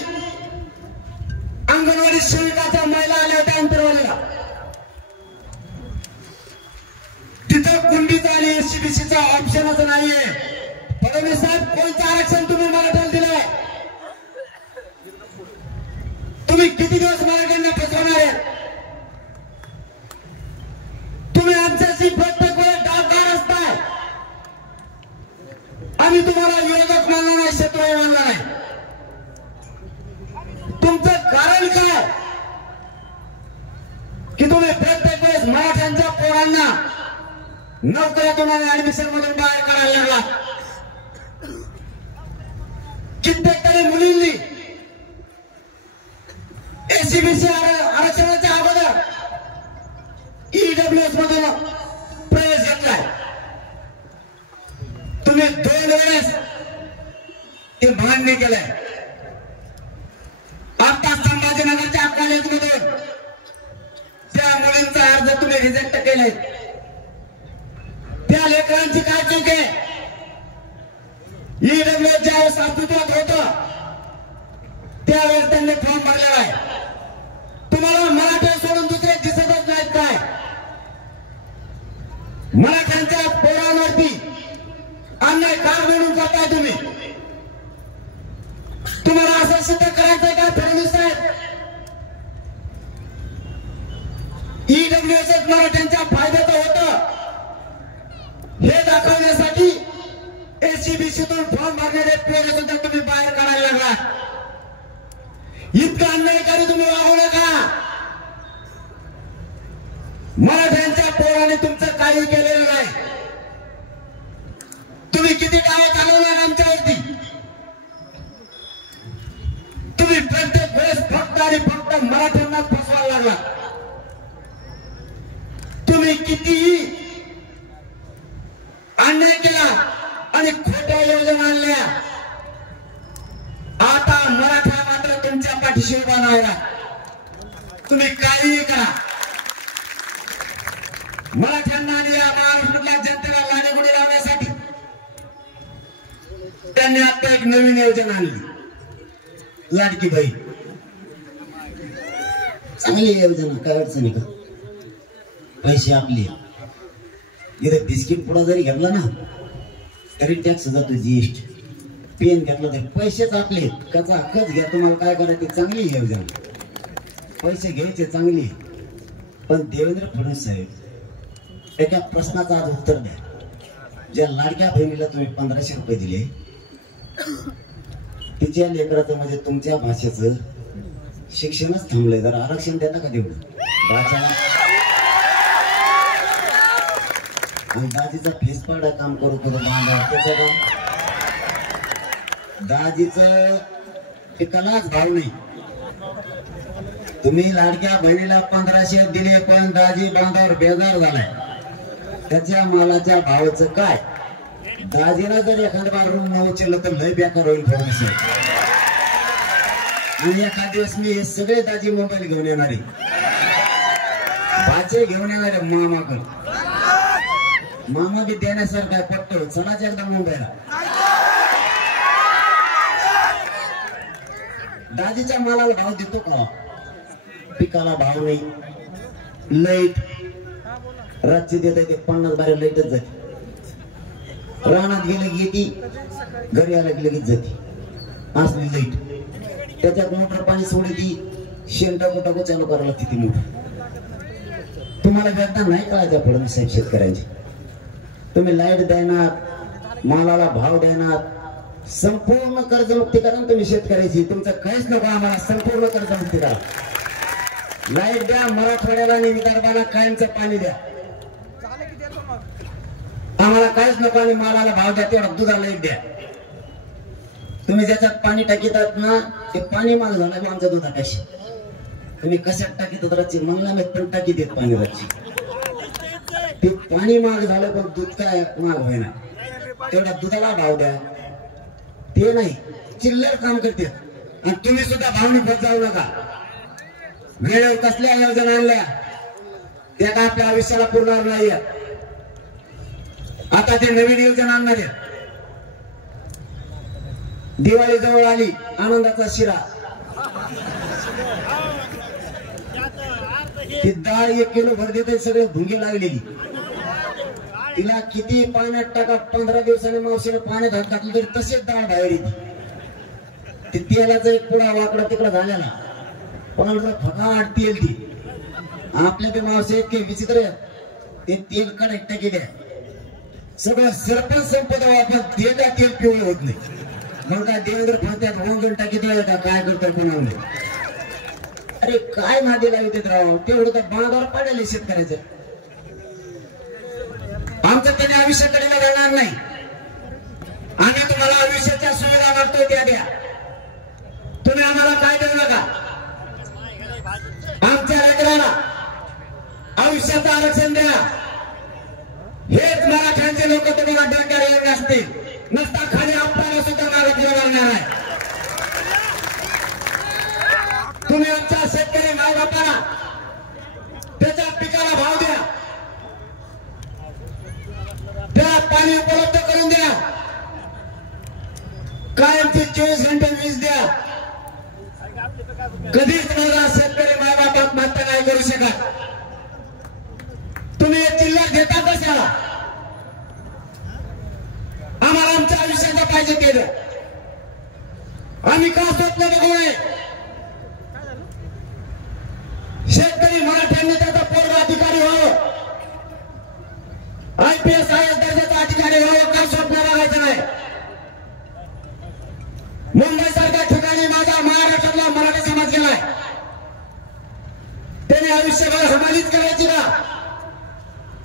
अंगणवाडी सेविकाच्या महिला आल्या होत्या अंतरवालीला. तिथं कुणबीचा आणि एससीबीसीचा ऑप्शनच नाहीये. फडणवीस साहेब, कोणतं आरक्षण तुम्ही मराठ्याला दिलंय? तुम्ही किती दिवस मराठ्यांना फसवणार आहे? तुम्ही आमच्याशी प्रत्येक वेळेस डावकार असताय. आम्ही तुम्हाला विरोधक मानला नाही, शत्रू मानला नाही. तुमचं कारण काय की तुम्ही प्रत्येक वेळेस मराठ्यांच्या पोरांना नोकऱ्यातून आणि ऍडमिशन मधून बाहेर करायला लागला? कित्येक तरी मुलींनी एससीबीसी आरक्षणाच्या अगोदर ईडब्ल्यूएस मधून प्रवेश घेतलाय. तुम्ही 2 वेळेस ते मान्य केलंय. केले, त्या लेकरांची काय चूक आहे? ईडब्ल्यूएस ज्यावेळेस अस्तित्वात होतं त्यावेळेस त्यांनी फॉर्म भरलेला आहे. तुम्हाला मराठा सोडून दुसरे दिसतच नाहीत काय? मराठ्यांच्या पोरांवरती अन्याय का म्हणून करताय तुम्ही? तुम्हाला असं सिद्ध करायचंय का फडणवीस साहेब? ईडब्ल्यूएस मराठ्यांच्या फायद्याचं होतं हे दाखवण्यासाठी एससीबीसीतून फॉर्म भरणारे पोरं सुद्धा तुम्ही बाहेर काढायला लागला. इतका अन्यायकारी तुम्ही वागू नका. मराठ्यांच्या पोराने तुमचं काही केलेलं नाही. तुम्ही किती डाव चालवणार आमच्यावरती? तुम्ही प्रत्येक वेळेस फक्त आणि फक्त मराठ्यांना फसवायला लागला. तुम्ही कितीही अन्याय केला आणि खोट्या योजना आणल्या. आता मराठा मात्र तुमच्या पाठीशी उभा नाही राहिला. तुम्ही काहीही करा. मराठ्यांना आणि या महाराष्ट्रातल्या जनतेला लाडेगुडी लावण्यासाठी त्यांनी आता एक नवीन योजना आणली, लाडकी बहीण. चांगली योजना, काय अडचण आहे का? पैसे आपले. इथे बिस्किट पुडा जरी घेतला ना तरी टॅक्स जातो, जीएसटी. पेन घेतला तरी पैसेच आपले. कचा कच घ्या, तुम्हाला काय करायचे? चांगली योजना, पैसे घ्यायचे चांगली. पण देवेंद्र फडणवीस साहेब एका प्रश्नाचं आज उत्तर द्या. ज्या लाडक्या बहिणीला तुम्ही 1500 रुपये दिले, तिच्या लेकराचं म्हणजे तुमच्या भाषेचं शिक्षणच थांबलंय. जरा आरक्षण देता का तेवढं? आणि दाजीचा फेसपाडा काम करू करू बांधा त्याचं काम. दाजीचं पिकालाच भाव नाही. तुम्ही लाडक्या बहिणीला 1500 दिले, पण दाजी बांधावर बेजार झालाय. त्याच्या मालाच्या भावाचं काय? दाजीला जर एखाद्या बार रूम न उचललं तर लय बेकार होईल फडणवीस. आणि एखाद दिवस मी हे सगळे दाजी मोबाईल घेऊन येणारे, भाचे घेऊन येणारे मामाकडे. मामा बी देण्यासारखा पट्ट चलाच एकदा मुंबईला. दाजीच्या मालाला भाव देतो का? पिकाला भाव नाही. लाईट रातची देत ते 50 बारे लाईटच जाते. रानात गेलं की येते, घरी आला की लगेच जाते. असली लाईट. त्याच्यात मोटर पाणी सोडली ती शेण टाकू टाकू चालू करायला लागते ती मोटर. तुम्हाला व्यथा नाही कळायच्या फडणवीस साहेब शेतकऱ्यांची. तुम्ही लाईट देणार, मालाला भाव देणार, संपूर्ण कर्जमुक्ती करा तुम्ही शेतकऱ्याची. तुमचं काहीच नको आम्हाला, संपूर्ण कर्जमुक्ती करा. लाईट द्या मराठवाड्याला आणि विदर्भाला, कायमचं पाणी द्या. आम्हाला काहीच नको आणि मालाला भाव द्या, तेवढा दुधाला लाईट द्या. तुम्ही ज्याच्यात पाणी टाकीतात ना ते पाणी माग झालं आमच्या दुधापाशी. तुम्ही कशात टाकीत राहची म्हणला मी पण टाकी देत पाणी राहची. ते पाणी महाग झालं पण दूध काय महाग होईना. तेवढ्या दुधाला भाव द्या. ते नाही चिल्लर काम करते. आणि तुम्ही सुद्धा भावनी फत जाऊ नका. वेळेवर कसल्या योजना आणल्या त्या काय आपल्या आयुष्याला पुरणार नाही. आता ते नवीन योजना आणणार आहे. दिवाळी जवळ आली, आनंदाचा शिरा. ती डाळ 1 किलो भर देते, सगळे भुंगी लागलेली. तिला किती पाण्यात टाका, 15 दिवसांनी मावशीला पाण्यात हात टाकलं तरी तसेच डाळ बाहेर येते. ते तेलाचा एक पुडा वाकडा तिकडा झालेला, पण फकाट तेल ती. आपल्या ते मावशी इतके विचित्र आहेत. ते तेल कडे टाकी द्या, सगळं सरपंच संपदा वापर तेल तेल पिवळं होत नाही. मग काय देवेंद्र फडत्यात वंगण टाकी द्या का काय करतो कोणाला? अरे काय नादी लावते राव. तेवढं तर बांधावर पाडेल शेतकऱ्याचं. आमचं त्याने आयुष्याकडे जाणार नाही. आम्ही तुम्हाला आयुष्याच्या सुविधा मागतोय त्या द्या. तुम्ही आम्हाला काय देऊ नका. आमच्या लेकराला आयुष्याचं आरक्षण द्या. हेच मराठ्यांचे लोक तुम्हाला डोक्यावर येऊन असतील. नसता खाली आपल्याला सुद्धा मागत लागणार आहे. तुम्ही आमच्या शेतकरी मायबापाला त्याच्या पिकाला भाव द्या. पाणी उपलब्ध करून द्या, कायमची 24 घंटे वीज द्या. कधीच माझा शेतकरी मायबाप आत्महत्या नाही करू शकत. तुम्ही हे चिल्लर देता कशाला? आम्हाला आमच्या आयुष्याचं पाहिजे केलं. आम्ही का स्वप्न बघू नये? शेतकरी मराठ्यांनी त्याचा पूर्ण अधिकारी व्हावं, IPS IAS दर्जाचा अधिकारी व्हावं, का स्वप्न बघायचं नाही? मुंबई सारख्या ठिकाणी माझा महाराष्ट्रातला मराठा समाज गेलाय. त्याने आयुष्यभर हमालीच करायची का?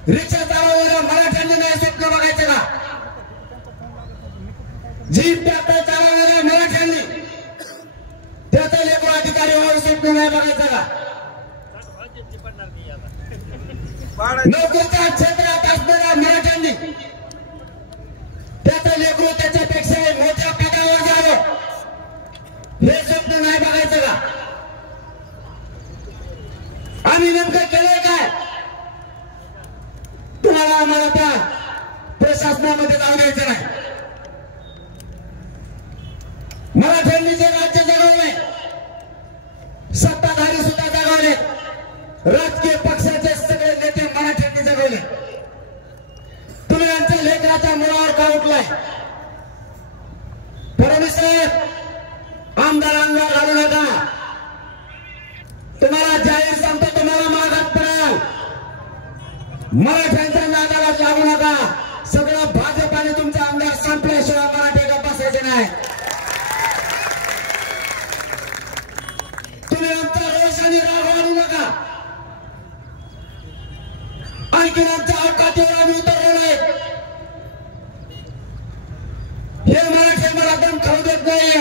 रिक्षा चालवणाऱ्या मराठ्यांनी नाही स्वप्न बघायचं का? जीप ट्रॅक्टर चालवणाऱ्या मराठ्यांनी त्याचा लेकरू अधिकारी व्हावं स्वप्न नाही बघायचं का? नोकरीच्या क्षेत्रात असणाऱ्या मराठ्यांनी त्याचं लेकरू त्याच्यापेक्षा मोठ्या पदावर जावं हे स्वप्न नाही बघायचं का? आम्ही नेमकं केलंय काय? तुम्हाला आम्हाला त्या प्रशासनामध्ये जाऊ द्यायचं नाही. मराठ्यांनी जे राज्य जगवले, सत्ताधारी सुद्धा जगवले, राजकीय पक्षाचे सगळे नेते मराठ्यांनी जगवले. तुम्ही आमच्या लेकराच्या मुळावर का उठलाय? फडणवीस साहेब, आमदार अंगावर घालू नका. तुम्हाला जाहीर सांगतो, तुम्हाला मागात पडाल. मराठ्यांच्या नादाला लागू नका. सगळं भाजपाने तुमचा आमदार संपल्याशिवाय मराठी गप्प बसायचे नाही. तुम्ही आमचा रोष आणि राग वाढू नका. आणखी आमच्या अवकाशावर आम्ही उतरलो नाही. हे मराठी मला दम खाऊ देत नाही.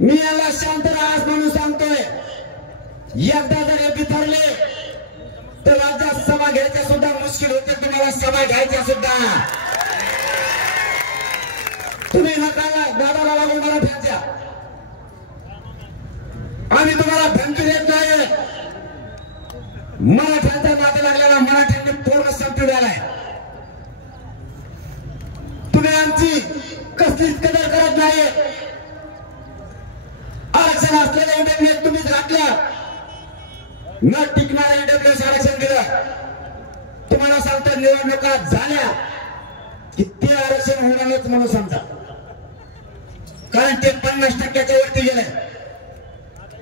मी याला शांत राहास म्हणून सांगतोय. एकदा जर हे बिथरले तर राज्यात सभा घ्यायच्या सुद्धा मुश्किल होते. तुम्हाला सभा घ्यायच्या सुद्धा. तुम्ही नकाला दादाला लागून मराठ्यांच्या. आम्ही तुम्हाला धमकी देत नाही. मराठ्यांच्या नाते लागलेला मराठ्यांनी पूर्ण संपवलेला आहे. तुम्ही आमची कसलीच कदर करत नाही. आरक्षण असलेल्या इंटरनेट तुम्हीच घातलं. न टिकणाऱ्या इंटरनेट आरक्षण दिलं. तुम्हाला सांगतो, निवडणुका झाल्या की ते आरक्षण होणारच म्हणून समजा. कारण ते 50% वरती गेले.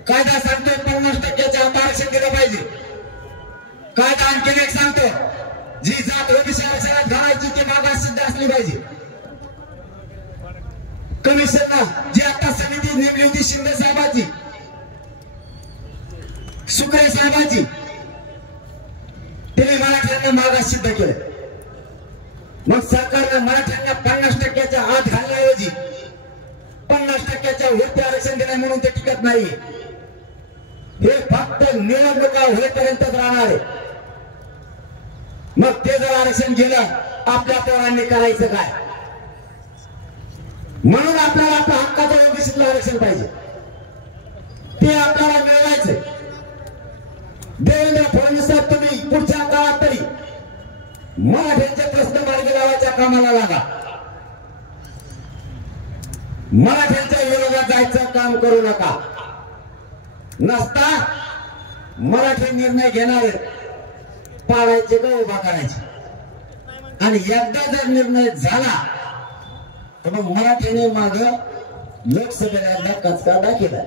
कायदा सांगतोय 50% आता आरक्षण दिलं पाहिजे. कायदा आणखीन एक सांगतो, जी जात ओबीसी आरक्षणात घालायची ती मागास सिद्ध असली पाहिजे. कमिशनला जी आता समिती नेमली होती शिंदे साहेबांची, सुकरे साहेबांची, तिने मराठ्यांना मागास सिद्ध केलं. मग सरकारनं मराठ्यांना 50%च्या आत घालण्याऐवजी 50%च्या वरती आरक्षण दिलं म्हणून ते टिकत नाही. हे फक्त निवडणुका होईपर्यंतच राहणार आहे. मग ते जर आरक्षण गेलं, आपल्या पोरांनी करायचं काय? म्हणून आपल्याला आपल्या हक्काचं ओबीसीतलं आरक्षण पाहिजे. ते आपल्याला मिळवायचं. देवेंद्र फडणवीस साहेब, तुम्ही पुढच्या काळात तरी मराठ्यांचे प्रश्न मार्गी लावायच्या कामाला लागा. मराठ्यांच्या विरोधात जायचं काम करू नका. नसता मराठी निर्णय घेणार पाडायचे का उभा करायचे. आणि एकदा जर निर्णय झाला तर मग मराठीने माग लोकसभेला एकदा कचका दाखिला.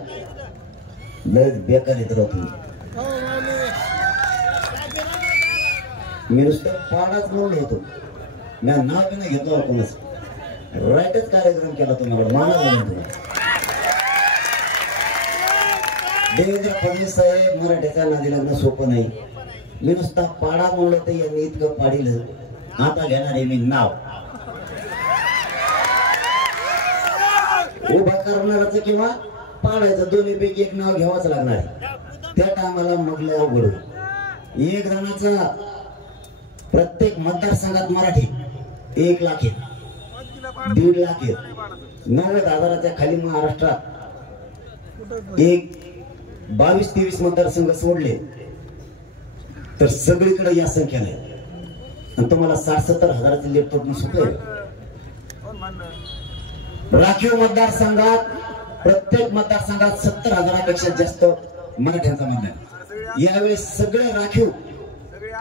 लय बेकार येत राहतो. मी नुसतं पाडाच म्हणून होतो. मी नाव बी नाही घेतो. कोणच राईटच कार्यक्रम केला तुम्हाला माना म्हणून. तुम्हाला देवेंद्र फडणवीस साहेब, मराठ्याच्या नादी लागणं सोपं नाही. मी नुसता पाडा म्हणलं तर यांनी इतकं पाडिलं. आता घेणार आहे मी नाव. उभा करणाराचं किंवा पाडायचं दोन्हीपैकी एक नाव घ्यावंच लागणार आहे. त्या टायमाला मग लय अवघड होईल. 1 जणाचा प्रत्येक मतदारसंघात मराठी 1 लाख आहेत, 1.5 लाख आहेत. 90,000च्या खाली महाराष्ट्रात एक 22-23 मतदारसंघ सोडले तर सगळीकडे या संख्या नाही. आणि तुम्हाला 60-70 हजाराचं लेट तोडणं सोपं आहे. राखीव मतदारसंघात प्रत्येक मतदारसंघात 70 हजारापेक्षा जास्त मराठ्यांचा मतदार. यावेळेस सगळे राखीव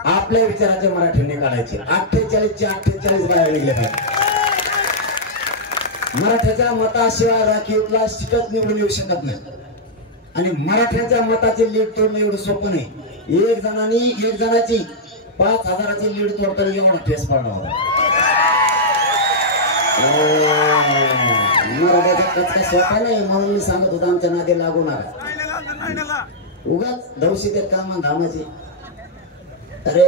आपल्या विचाराचे मराठ्यांनी काढायचे. 48चे 48 बाहेर निघले पाहिजे. मराठ्याच्या मताशिवाय राखीवला सीटच निवडून येऊ शकत नाही. आणि मराठ्यांच्या मताचे लीड तोडणं एवढं सोपं नाही. एक जणाची 5 हजाराची लीड तोडताना एवढा फेस पडला होता. मराठ्याचा कचका सोपा नाही म्हणून मी सांगत होतो आमच्या नादी लागू नका. उगाच दवशी ते काम धामाचे. अरे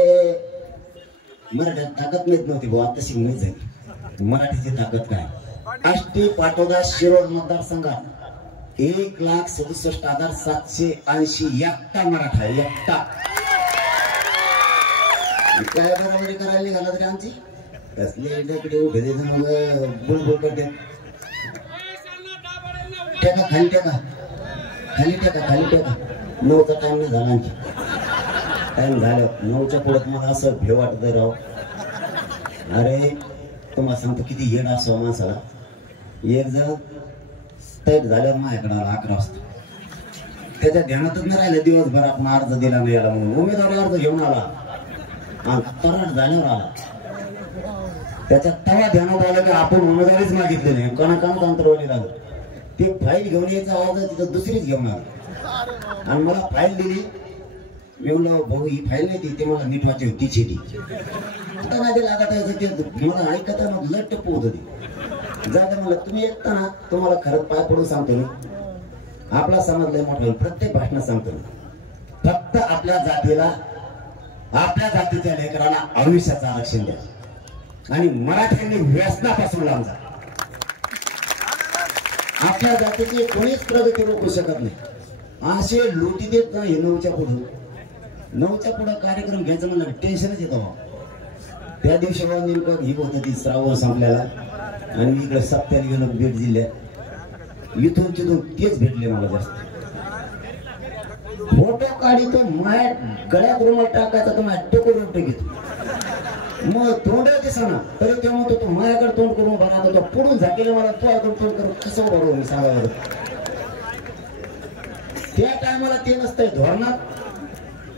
मराठ्यात ताकद माहित नव्हती भाऊ, आता शिकणीच झाली मराठीची ताकद काय. आष्टी पाटोदा शिरोळ मतदारसंघात 1,67,780 एकटा मराठा. एकटा काय बरोबरी करायला निघाला तरी आमची कसली एकदाकडे उभे देत मग बुलबुल करते. टेका खाली टेका खाली टेका खाली टेका. 9चा टाइम नाही झाला आणखी. टाइम झालं 9च्या पुढे मला असं भेव वाटत राव. अरे तुम्हाला सांगतो किती येड असो माणसाला. एक जण टाईट झाल्यावर माझ्याकडे 11 वाजता. त्याच्या ध्यानातच नाही राहिलं दिवसभर आपण अर्ज दिला नाही आला म्हणून. उमेदवारी अर्ज घेऊन आला आणि तराट झाल्यावर आला. त्याच्या तवा ध्यानात आलं की आपण उमेदवारीच मागितली नाही. कणाकानच अंतरवली लागलं. ते फाईल घेऊन यायचा आवाज तिथं दुसरीच घेऊन आला आणि मला फाईल दिली. मी म्हणलं भाऊ ही फाईल नाही ती मला नीट वाचायची होती चिठी. आता माझे लागत आहे ते मला ऐकताना लट टप्पू होत होती. जाता म्हणलं तुम्ही ऐकता ना तुम्हाला खरंच पाय पडून सांगतो मी. आपला समाज लय मोठा होईल. प्रत्येक भाषणात सांगतो मी फक्त आपल्या जातीला आपल्या जातीच्या लेकराला आयुष्याचं आरक्षण द्या आणि मराठ्यांनी व्यसनापासून लांब जा. आपल्या जातीची कोणीच प्रगती रोखू शकत नाही. असे लुटी देत नाही. 9च्या पुढे कार्यक्रम घ्यायचा म्हणलं टेन्शनच येतो. त्या दिवशी नेमकं ही होत ती श्रावण संपल्याला आणि इकडे सप्त्याला गेलो बीड जिल्ह्यात. इथून तिथून तेच भेटले मला जास्त. फोटो काढितो माया गळ्यात रुमाल टाकायचा तर माझ्या टोकून घेतो. मग तोंड दिसना तरी तेव्हा तो माझ्याकडे तोंड करून बरा तो पुढून झाकेला मला तो ऐकून तोंड करून कसं बरोबर मी सांगायला. त्या टायमाला ते नसतंय धोरणात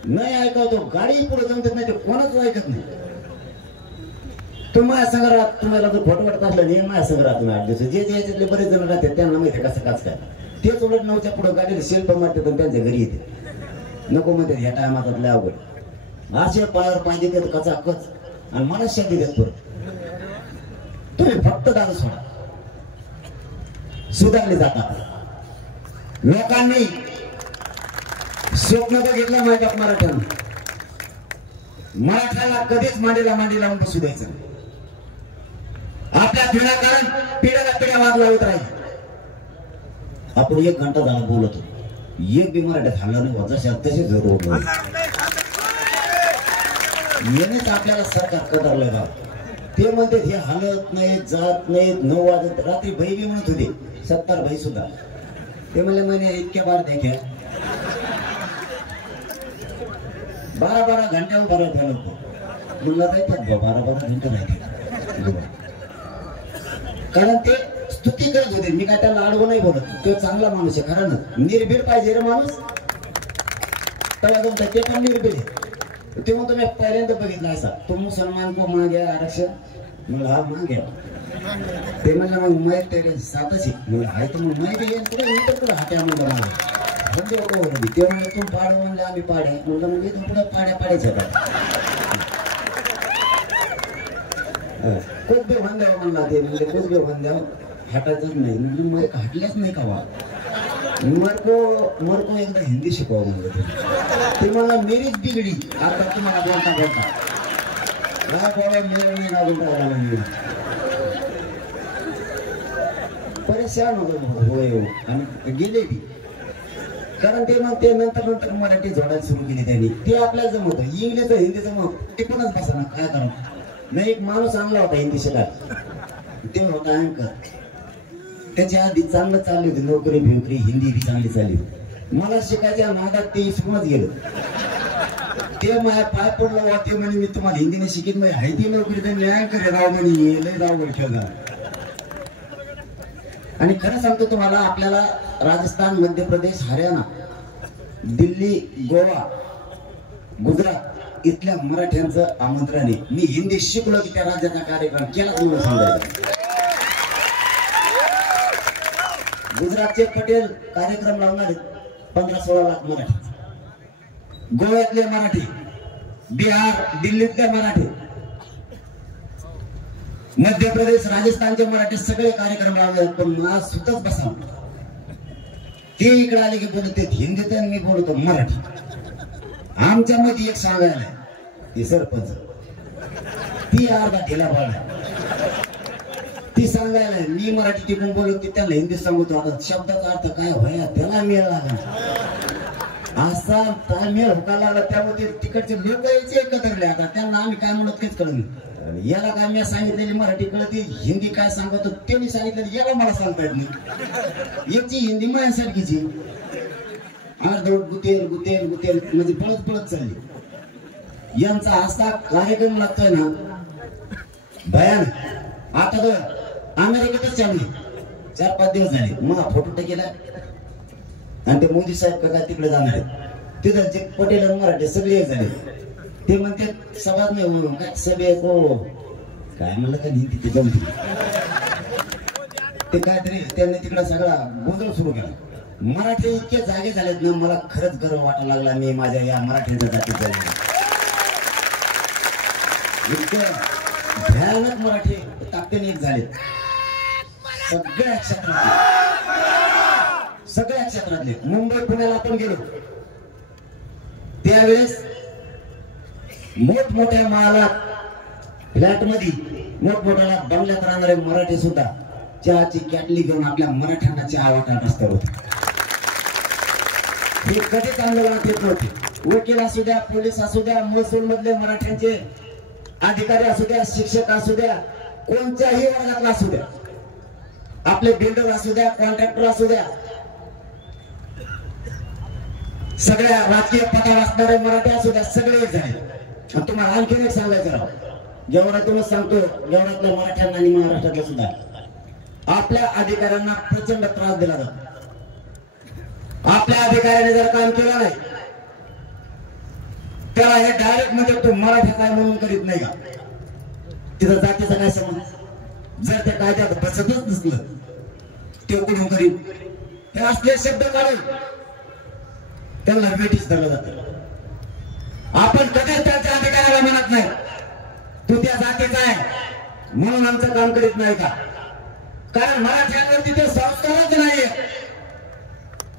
नाही ऐकवतो. गाडी पुढे जमत नाही ते कोणाच ऐकत नाही. तुम्हाला संग्रहात तुम्हाला जर फोटो काढत असला नाही माझ्या संग्रहात तुम्ही 8 दिवस जे याच्यातले बरेच जण राहतात त्यांना माहिती कसं काच काय. तेच उलट 9च्या पुढे गाडीला शेल्फ मारतात आणि त्यांच्या घरी येते. नको म्हणते ह्या टायमात लय अवघड. असे पायावर पाय देतात कचा कच आणि मला शादी देत परत. तुम्ही फक्त दारू सोडा सुधारले जातात. लोकांनी स्वप्न बघितलं माझ्या मराठ्यानं. मराठ्याला कधीच मांडीला मांडी लावून बसू द्यायचं. आपल्या विनाकारण पिढ्याला पिढ्या वाद लावत राहील. आपण 1 घंटा झाला बोलत होतो. एक बी मराठ्यात हल्ला नाही होता. तसे जरूर येणेच आपल्याला सरकार कदरलं गाव. ते म्हणते हे हलत नाहीत जात नाहीत. 9 वाजत रात्री भाई बी म्हणत होते 70 भाई सुद्धा. ते म्हणले म्हणे इतक्या बार द्या 12-12 घंट्यावर बरं ठेवलं होतं. मुला जायतात 12-12 घंटे नाही. कारण ते स्तुती करत होते. मी काय त्याला आडवं नाही बोलत. तो चांगला माणूस आहे खरं. निर्भीड पाहिजे रे माणूस. तेव्हा तुमचा ते पण निर्भीड आहे. तेव्हा तुम्ही पहिल्यांदा बघितला असा तो मुसलमान को मागे आरक्षण मला हा मागे. ते म्हणलं मग माहीत ते सातच आहे आहे तर मग माहिती पुढे इतर पुढे हाट्या म्हणलं म्हणजे ते म्हणलं तू पाड म्हणलं आम्ही पाड्या म्हणलं मग इथून पुढे पाड्या पाडायच्या का कुठे बंद द्यावं म्हणला. ते म्हणजे कुठे बंद द्यावं हटायचंच नाही. म्हणजे माईक हटल्याच नाही का वा. मरको एकदा हिंदी शिकवा म्हणलं. ते मला मेरीच बिघडी. आता तुम्हाला बोलता परेशान होतो आणि गेले बी. कारण ते मग ते नंतर मराठी जोडायला सुरू केली त्यांनी. ते आपल्याला जमवतं. इंग्लिश हिंदीचं मग ते पणच बसा ना काय करा. नाही एक माणूस आणला होता हिंदी शिकायला. ते होता अँकर. त्याच्या आधी चांगलं चालली होती नोकरी बिकरी हिंदी बी चांगली चालली होती. मला शिकायच्या नादात ते शिकूनच गेलं. ते माझ्या पाय पडलं वाटते म्हणे मी तुम्हाला हिंदीने शिकित म्हणजे हायती नोकरी तर न्याय करे राव म्हणे लय राव ठेवला. आणि खरं सांगतो तुम्हाला, आपल्याला राजस्थान, मध्य प्रदेश, हरियाणा, दिल्ली, गोवा, गुजरात इथल्या मराठ्यांचं आमंत्रण आहे. मी हिंदी शिकलो की त्या राज्याचा कार्यक्रम केला म्हणून सांगायचं. गुजरातचे पटेल कार्यक्रम लावणार 15-16 लाख मराठी, गोव्यातले मराठी, बिहार, दिल्लीतले मराठी, मध्य प्रदेश, राजस्थानचे मराठी सगळे कार्यक्रम लावले. पण मला सुतच बसा, ते इकडे आले की बोलत हिंदीत आणि मी बोलतो मराठी. आमच्या मध्ये एक सांगायला ती सरपंच, ती अर्धा ढिला पाडला, ती सांगायला मी मराठी टिकून बोलत की त्याला हिंदी सांगतो. आता शब्दाचा अर्थ काय व्हाया त्याला मेळ लागला, असा मेळ होका लागला. त्यामुळे तिकडचे लोक यायचे एकत्रले. आता त्यांना आम्ही काय म्हणत काहीच कळलं नाही. याला काय मी सांगितलेली मराठी कळते, हिंदी काय सांगतो त्यांनी सांगितलं याला मला सांगता येत नाही. याची हिंदी माझ्यासारखीची अर्धवट गुतेल गुतेल गुतेल म्हणजे पळत पळत चालली. यांचा असा कार्यक्रम लागतोय ना भयानक. आता तर अमेरिकेतच चालली 4-5 दिवस झाले. मग फोटो टाकेला आणि ते मोदी साहेब का तिकडे जाणार आहेत. तिथं जे पटेल मराठी सगळे एक झाले. ते म्हणते सभाच नाही म्हणून काय सभे काय म्हणलं का नाही तिथे जमते ते काहीतरी त्यांनी तिकडे सगळा गोंधळ सुरू केला. मराठी इतके जागे झालेत ना, मला खरंच गर्व वाटायला लागला मी माझ्या या मराठ्यांच्या जातीत झाले. इतकं भयानक मराठी ताकदीने एक झाले सगळ्या क्षेत्रातले. मुंबई पुण्याला आपण गेलो त्यावेळेस मोठमोठ्या महालात फ्लॅट मध्ये मोठमोठ्या बंगल्यात राहणारे मराठी सुद्धा चहाची कॅटली घेऊन आपल्या मराठ्यांना चहा वाटत असतात होते. हे कधीच आंदोलनात येत नव्हते. वकील असू द्या, पोलीस असू द्या, महसूल मधले मराठ्यांचे अधिकारी असू द्या, शिक्षक असू द्या, कोणत्याही वर्गातला असू द्या, आपले बिल्डर असू द्या, कॉन्ट्रॅक्टर असू द्या, सगळ्या राजकीय पदावर असणारे मराठी असू द्या, सगळे एक झाले. तुम्हाला आणखीन एक सांगायचं राव, गेवरातूनच सांगतो, गेवरातल्या मराठ्यांना आणि महाराष्ट्रातल्या सुद्धा आपल्या अधिकाऱ्यांना प्रचंड त्रास दिला जातो. आपल्या अधिकाऱ्याने जर काम केलं नाही त्याला हे डायरेक्ट म्हणजे तो मराठी काय म्हणून करीत नाही का, तिथं जातीचा काय संबंध. जर त्या कायद्यात बसतच नसलं ते कुठून करीन, हे असले शब्द काढून त्यांना वेटीस धरलं जातं. आपण कधीच त्यांच्या अधिकाऱ्याला म्हणत नाही तू त्या जातीचा आहे म्हणून आमचं काम करीत नाही का, कारण मराठ्यांवर तिथे संस्कारच नाहीये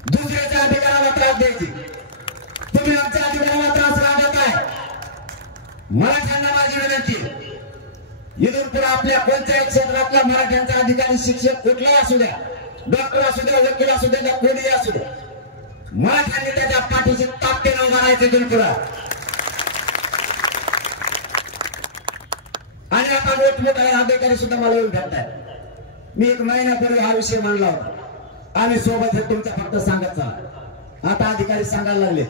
दुसऱ्याच्या अधिकाराला त्रास द्यायची. तुम्ही आमच्या अधिकाराला त्रास का देताय. मराठ्यांना माझी विनंती, इथून पुढे आपल्या कोणत्याही क्षेत्रातला मराठ्यांचा अधिकारी, शिक्षक कुठलाही असू द्या, डॉक्टर असू द्या, वकील असू द्या, कोणीही असू द्या, मराठ्यांनी त्याच्या पाठीशी ताकदीने उभा राहायचं इथून पुढे. आणि आता मोठमोठे अधिकारी सुद्धा मला येऊन भेटतात. मी 1 महिन्यापूर्वी हा विषय मांडला होता. आम्ही सोबत हे तुमच्या फक्त सांगत चला. आता अधिकारी सांगायला लागले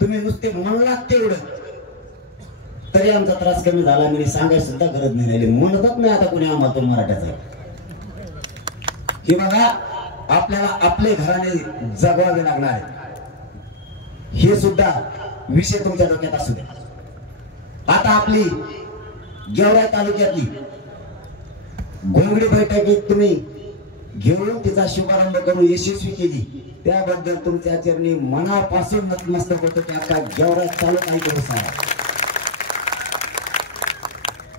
तुम्ही नुसते म्हणलात तेवढं तरी आमचा त्रास कमी झाला. मी सांगायची सुद्धा गरज नाही राहिली. म्हणतच नाही आता कोणी आम्हाला तो मराठ्याचा. हे बघा, आपल्याला आपले घराने जगवावे लागणार आहे. हे सुद्धा विषय तुमच्या डोक्यात असू द्या. आता आपली गेवराई तालुक्यातली घोंगडी बैठकीत तुम्ही घेऊन तिचा शुभारंभ करून यशस्वी केली, त्याबद्दल तुमच्या चरणी मनापासून नतमस्तक होतो की आता गेवराई तालुका ऐकून सांगा.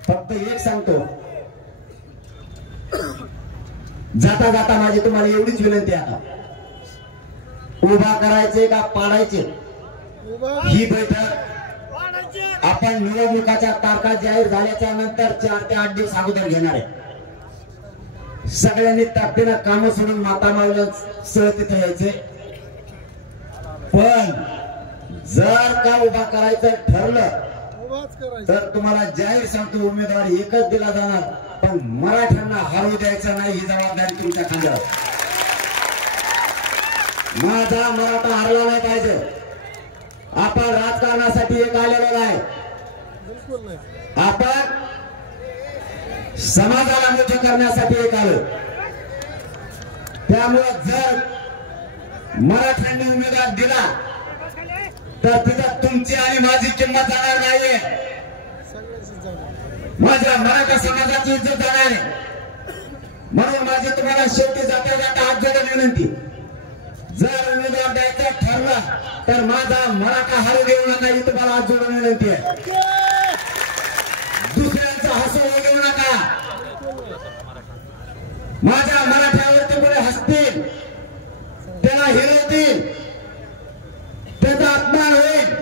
फक्त एक सांगतो, जाता जाता माझी तुम्हाला एवढीच विनंती आहे, आता उभा करायचे का पाडायचे ही बैठक आपण निवडणुकाच्या तारखा जाहीर झाल्याच्या नंतर 4 ते 8 दिवस अगोदर घेणार आहे. सगळ्यांनी ताकदीनं काम सोडून माता मावल्या सह तिथे यायचे. पण जर का उभा करायचं ठरलं तर तुम्हाला जाहीर सांगतो उमेदवार एकच दिला जाणार, पण मराठ्यांना हरवू द्यायचं नाही ही जबाबदारी तुमच्या खांद्यावर. माझा मराठा हरला नाही पाहिजे. आपण राजकारणासाठी एक आलेलो आहे, आपण समाजाला मोठं करण्यासाठी एक आलो. त्यामुळे जर मराठ्यांनी उमेदवार दिला तर तिथं तुमची आणि माझी किंमत जाणार नाहीये, माझ्या मराठा समाजाची इज्जत जाणार आहे. म्हणून माझी तुम्हाला शेवटी जाता जाता हात जोडून विनंती, जर उमेदवार द्यायचं ठरलं तर माझा मराठा हारू देऊ नका, ही तुम्हाला हात जोडून विनंती आहे. दुसऱ्यांचा हसू घेऊ नका. माझ्या मराठ्यावरती कोणी हसतील, त्याला हिरवतील, त्याचा अपमान होईल,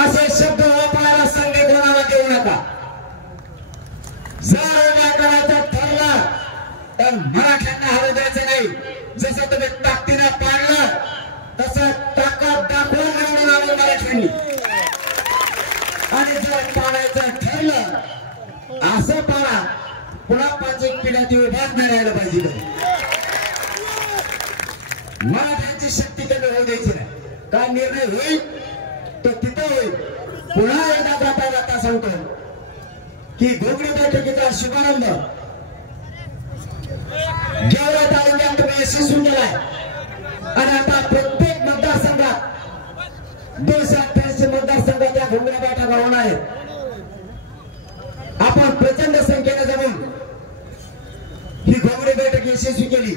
असे शब्द वापरायला संधी कोणाला देऊ नका. जर उभा करायचं ठरलं तर मराठ्यांना हरवू द्यायचं नाही. जसं तुम्ही ताकदीनं पाडलं तसं ताकद दाखवून निवडून आलो मराठ्यांनी. आणि जर पाडायचं ठरलं असं पाडा, पुन्हा 5 पिढ्यात उभाच नाही राहिलं पाहिजे. मराठ्यांची शक्ती कमी होऊ द्यायची नाही. काय निर्णय होईल तो तिथं होईल. पुन्हा एकदा जाता जाता सांगतो की घोगडी बैठकीचा शुभारंभ गेवरा तालुक्यात तुम्ही यशस्वी केलाय. आणि आता प्रत्येक मतदारसंघात 288 मतदारसंघात या घोगड्या बैठका होणार आहेत. आपण प्रचंड संख्येने जमून ही घोगडी बैठक यशस्वी केली,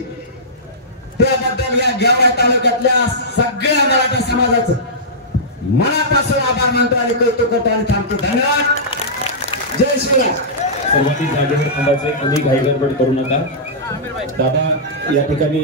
त्याबद्दल या गेवरा तालुक्यातल्या सगळ्या मराठा समाजाचं मनापासून आभार मानतो आणि कौतुक करतो आणि थांबतो. धन्यवाद. जय शिवराय. सर्वांनी जागेवर थांबायचे, कमी घाई गडबड करू नका. दादा या ठिकाणी